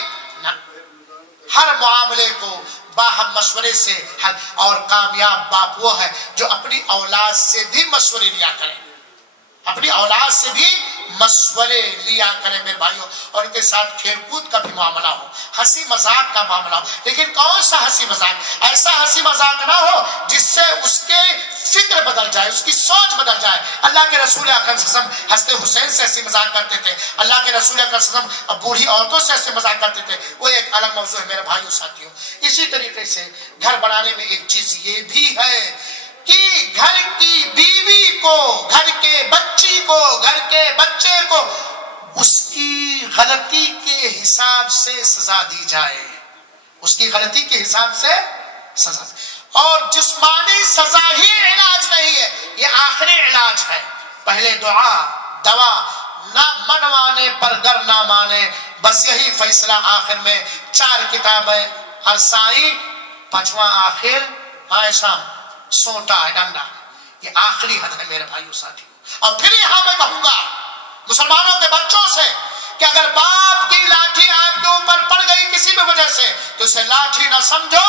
ہر معاملے کو باہم مشورے سے حل. اور کامیاب باپ وہ ہے جو اپنی اولاد سے بھی مشورے لیا کرے، اپنی اولاد سے بھی مشورے لیا کرے میرے بھائیوں. اور ان کے ساتھ کھیل کود کا بھی معاملہ ہو، ہنسی مذاق کا معاملہ ہو. لیکن کون سا ہنسی مذاق؟ ایسا ہنسی مذاق نہ ہو جس سے اس کے فکر بدل جائے، اس کی سوچ بدل جائے. اللہ کے رسول اکرم صلی اللہ علیہ وسلم حضرت حسین سے ہنسی مذاق کرتے تھے، اللہ کے رسول اکرم صلی اللہ علیہ وسلم بوڑھی عورتوں سے ہنسی مذاق کرتے تھے. وہ ایک الگ موضوع ہے میرے بھائیوں ساتھیوں. اسی طریقے سے گھر بنانے میں ایک چیز یہ بھی ہے کہ گھر کی بیوی کو، گھر کے بچی کو، گھر کے بچے کو اس کی غلطی کے حساب سے سزا دی جائے، اس کی غلطی کے حساب سے سزا. اور جسمانی سزا ہی علاج نہیں ہے، یہ آخری علاج ہے. پہلے دوا نہ منوانے پر گر نہ مانے، بس یہی فیصلہ آخر میں 4 کتابیں ارسائی، 5واں آخر عائشہ سوٹا ہے ڈنڈا. یہ آخری حد ہے میرے بھائیوں ساتھیوں. اور پھر یہاں میں کہوں گا مسلمانوں کے بچوں سے کہ اگر باپ کی لاٹھی آپ کے اوپر پڑ گئی کسی بھی وجہ سے تو اسے لاٹھی نہ سمجھو،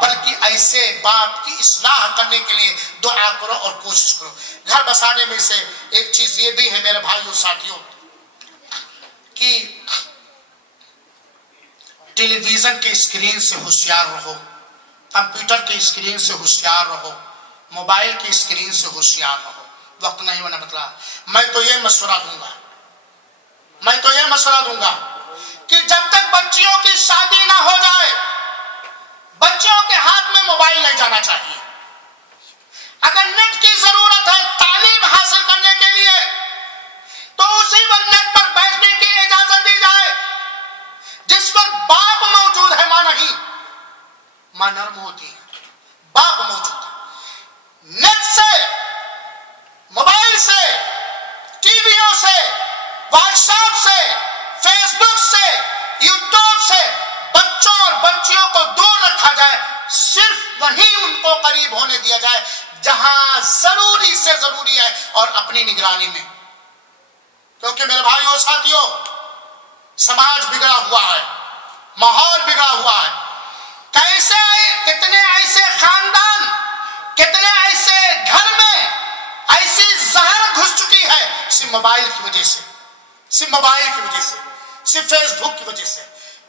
بلکہ ایسے باپ کی اصلاح کرنے کے لیے دعا کرو اور کوشش کرو. گھر بسانے میں سے ایک چیز یہ بھی ہے میرے بھائیوں ساتھیوں کہ ٹیلی ویژن کے اسکرین سے ہوشیار رہو، کمپیوٹر کے اسکرین سے ہوشیار رہو، موبائل کی اسکرین سے ہوشیار رہو. وقت نہیں ہونا مطلب میں تو یہ مشورہ دوں گا کہ جب تک بچیوں کی شادی نہ ہو جائے بچیوں کے ہاتھ میں موبائل نہیں جانا چاہیے. اگر نیٹ کی ضرورت ہے تعلیم حاصل کرنے کے لیے تو اسی وقت نیٹ پر بیٹھنے کی اجازت دی جائے جس وقت باپ موجود ہے. ماں نہیں، ماں نرم ہوتی ہے، باپ موجود ہے. نیٹ سے، موبائل سے، ٹی ویوں سے، واٹس ایپ سے، فیس بک سے، یوٹیوب سے بچوں اور بچیوں کو دور رکھا جائے. صرف وہیں ان کو قریب ہونے دیا جائے جہاں ضروری سے ضروری ہے اور اپنی نگرانی میں. کیونکہ میرے بھائیو ساتھیو سماج بگڑا ہوا ہے, ماحول بگڑا ہوا ہے. کیسے کتنے ایسے خاندان, کتنے ایسے گھر میں ایسی زہر گھس چکی ہے صرف موبائل کی وجہ سے, صرف موبائل کی وجہ سے, صرف فیس بک کی وجہ سے,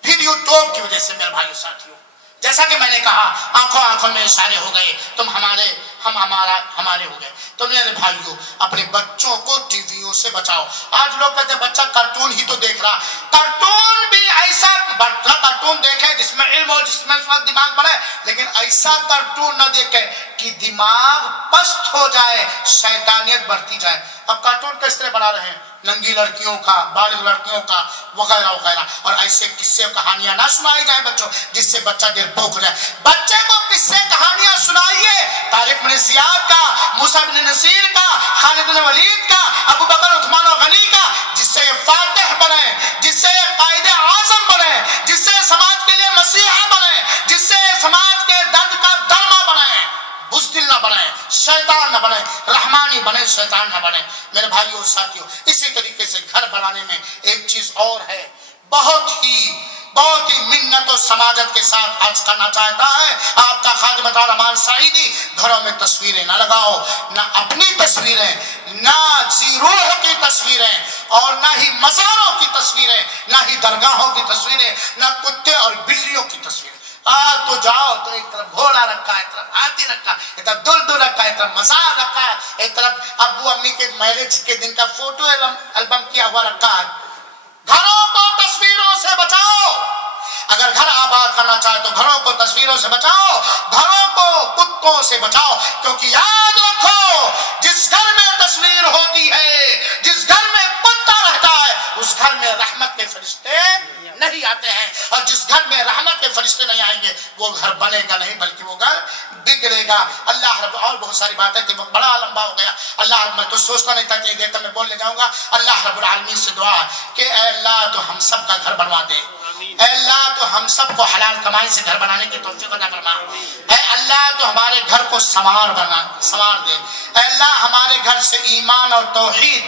پھر یوٹیوب کی وجہ سے. میرے بھائیو ساتھیو جیسا کہ میں نے کہا آنکھوں آنکھوں میں اشارے ہو گئے, تم ہمارے ہم ہمارے ہو گئے. تو میرے بھائیو اپنے بچوں کو ٹی ویوں سے بچاؤ. آج لوگ کہتے ہیں بچہ کارٹون ہی تو دیکھ رہا. کارٹون بھی ایسا بچہ کارٹون دیکھے جس میں علم ہو, جس میں دماغ بڑھے, لیکن ایسا کارٹون نہ دیکھے کہ دماغ پست ہو جائے, شیطانیت بڑھتی جائے. اب کارٹون کس طرح بنا رہے ہیں, ننگی لڑکیوں کا, بالغ لڑکیوں کا وغیرہ وغیرہ, اور ایسے قصے کہانیاں نہ سنائی جائیں بچوں جس سے بچہ دیر پوک جائے. بچے کو قصے کہانیاں سنائیے, طارق بن زیاد کا, موسیٰ بن نصیر کا, خالد بن ولید کا, ابو بکر عثمان و غنی کا, جس سے یہ فاتح بنے, جس سے یہ قائد اعظم بنے, جس سے سماج کے لیے مسیحا بنے, جس سے سماج کے درد کا درما بنے, بزدل نہ بنے, شیطان نہ بنے, رحمانی بنے, شیطان نہ بنے. میرے بھائیو اور ساتھیو اسی طریقے سے گھر بنانے میں ایک چیز اور ہے, بہت ہی منت و سماجت کے ساتھ عرض کرنا چاہتا ہے آپ کا خادم رحمان سعیدی, گھروں میں تصویریں نہ لگاؤ, نہ اپنی تصویریں, نہ زیروح کی تصویریں, اور نہ ہی مزاروں کی تصویریں, نہ ہی درگاہوں کی تصویریں, نہ کتے اور بلیوں کی تصویریں. تو جاؤ تو ایک طرف گھوڑا رکھا ہے, ایک طرف ہاتھی رکھا ہے, ایک طرف دلدل رکھا ہے, ایک طرف مزار رکھا ہے, ایک طرف ابو امی کے میرج کے دن کا فوٹو البم کیا ہوا رکھا ہے. گھروں کو تصویروں سے بچاؤ. اگر گھر آباد کرنا چاہے تو گھروں کو تصویروں سے بچاؤ, گھروں کو کتوں سے بچاؤ. کیونکہ یاد رکھو جس گھر میں تصویر ہوتی ہے, جس گھر میں کتا رہتا ہے, اس گھر میں رحمت کے فرشتے نہیں آتے ہیں, اور جس گھر میں رحمت کے فرشتے نہیں آئیں گے وہ گھر بنے گا نہیں بلکہ وہ گھر بگڑے گا. اللہ رب, اور بہت ساری باتیں تھی, بڑا لمبا ہو گیا. اللہ رب, میں تو سوچتا نہیں تھا کہ دیکھتا میں بولنے جاؤں گا. اللہ رب العالمین سے دعا ہے کہ اے اللہ تو ہم سب کا گھر بنوا دے, اے اللہ تو ہم سب کو حلال کمائی سے گھر بنانے کی توفیق عطا فرما, اے اللہ تو ہمارے گھر کو سنوار دے, اے اللہ ہمارے گھر سے ایمان اور توحید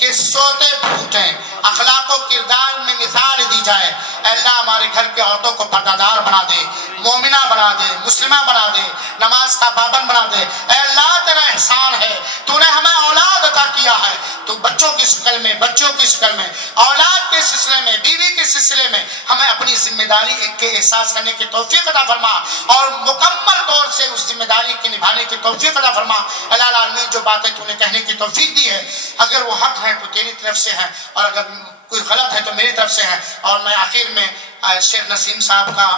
کے سوتے پھوٹیں, اخلاق و کردار میں مثال دی جائے. اے اللہ ہمارے گھر کے عورتوں کو پردہ بنا دے, مومنہ بنا دے, مسلمہ بنا دے, نماز کا پابند بنا دے. اے اللہ تیرا احسان ہے, تو نے ہمیں اولاد عطا کیا ہے, تو بچوں کی شکل میں, بچوں کی شکل میں, اولاد کے سلسلے میں, بیوی کے سلسلے میں ہمیں اپنی ذمہ داری کے احساس کرنے کی توفیق عطا فرما, اور مکمل طور سے اس ذمہ داری کی نبھانے کی توفیق عطا فرما. اللہ العالمین جو باتیں تو نے کہنے کی توفیق دی ہے, اگر وہ حق ہے تو تیری طرف سے ہے, اور اگر کوئی غلط ہے تو میری طرف سے ہے. اور میں آخر میں شیخ نسیم صاحب کا,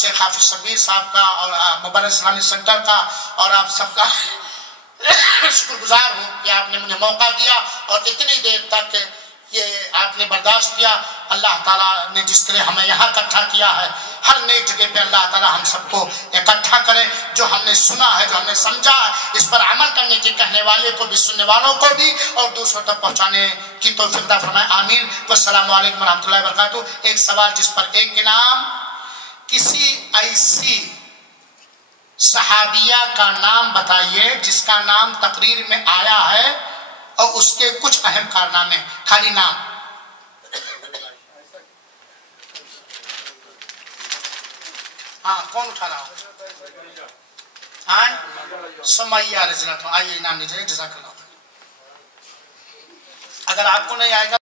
شیخ حافظ شبیر صاحب کا, اور مبارک اسلامی سینٹر کا, اور آپ سب کا شکر گزار ہوں کہ آپ نے مجھے موقع دیا اور اتنی دیر تک یہ آپ نے برداشت کیا. اللہ تعالیٰ نے جس طرح ہمیں یہاں اکٹھا کیا ہے, ہر نیک جگہ پہ اللہ تعالیٰ ہم سب کو اکٹھا کرے. جو ہم نے سنا ہے, جو ہم نے سمجھا ہے, اس پر عمل کرنے کی, کہنے والے کو بھی, سننے والوں کو بھی, اور دوسروں تک پہنچانے کی توفیق عطا فرمائے. آمین. والسلام علیکم ورحمۃ اللہ وبرکاتہ. ایک سوال جس پر ایک انعام, کسی ایسی صحابیہ کا نام بتائیے جس کا نام تقریر میں آیا ہے اور اس کے کچھ اہم کارنامے, خالی نام. ہاں کون اٹھا رہا ہو؟ ہاں سمیہ رضی اللہ عنہا. آئیے انعام لیجیے. جزاک اللہ. اگر آپ کو نہیں آئے گا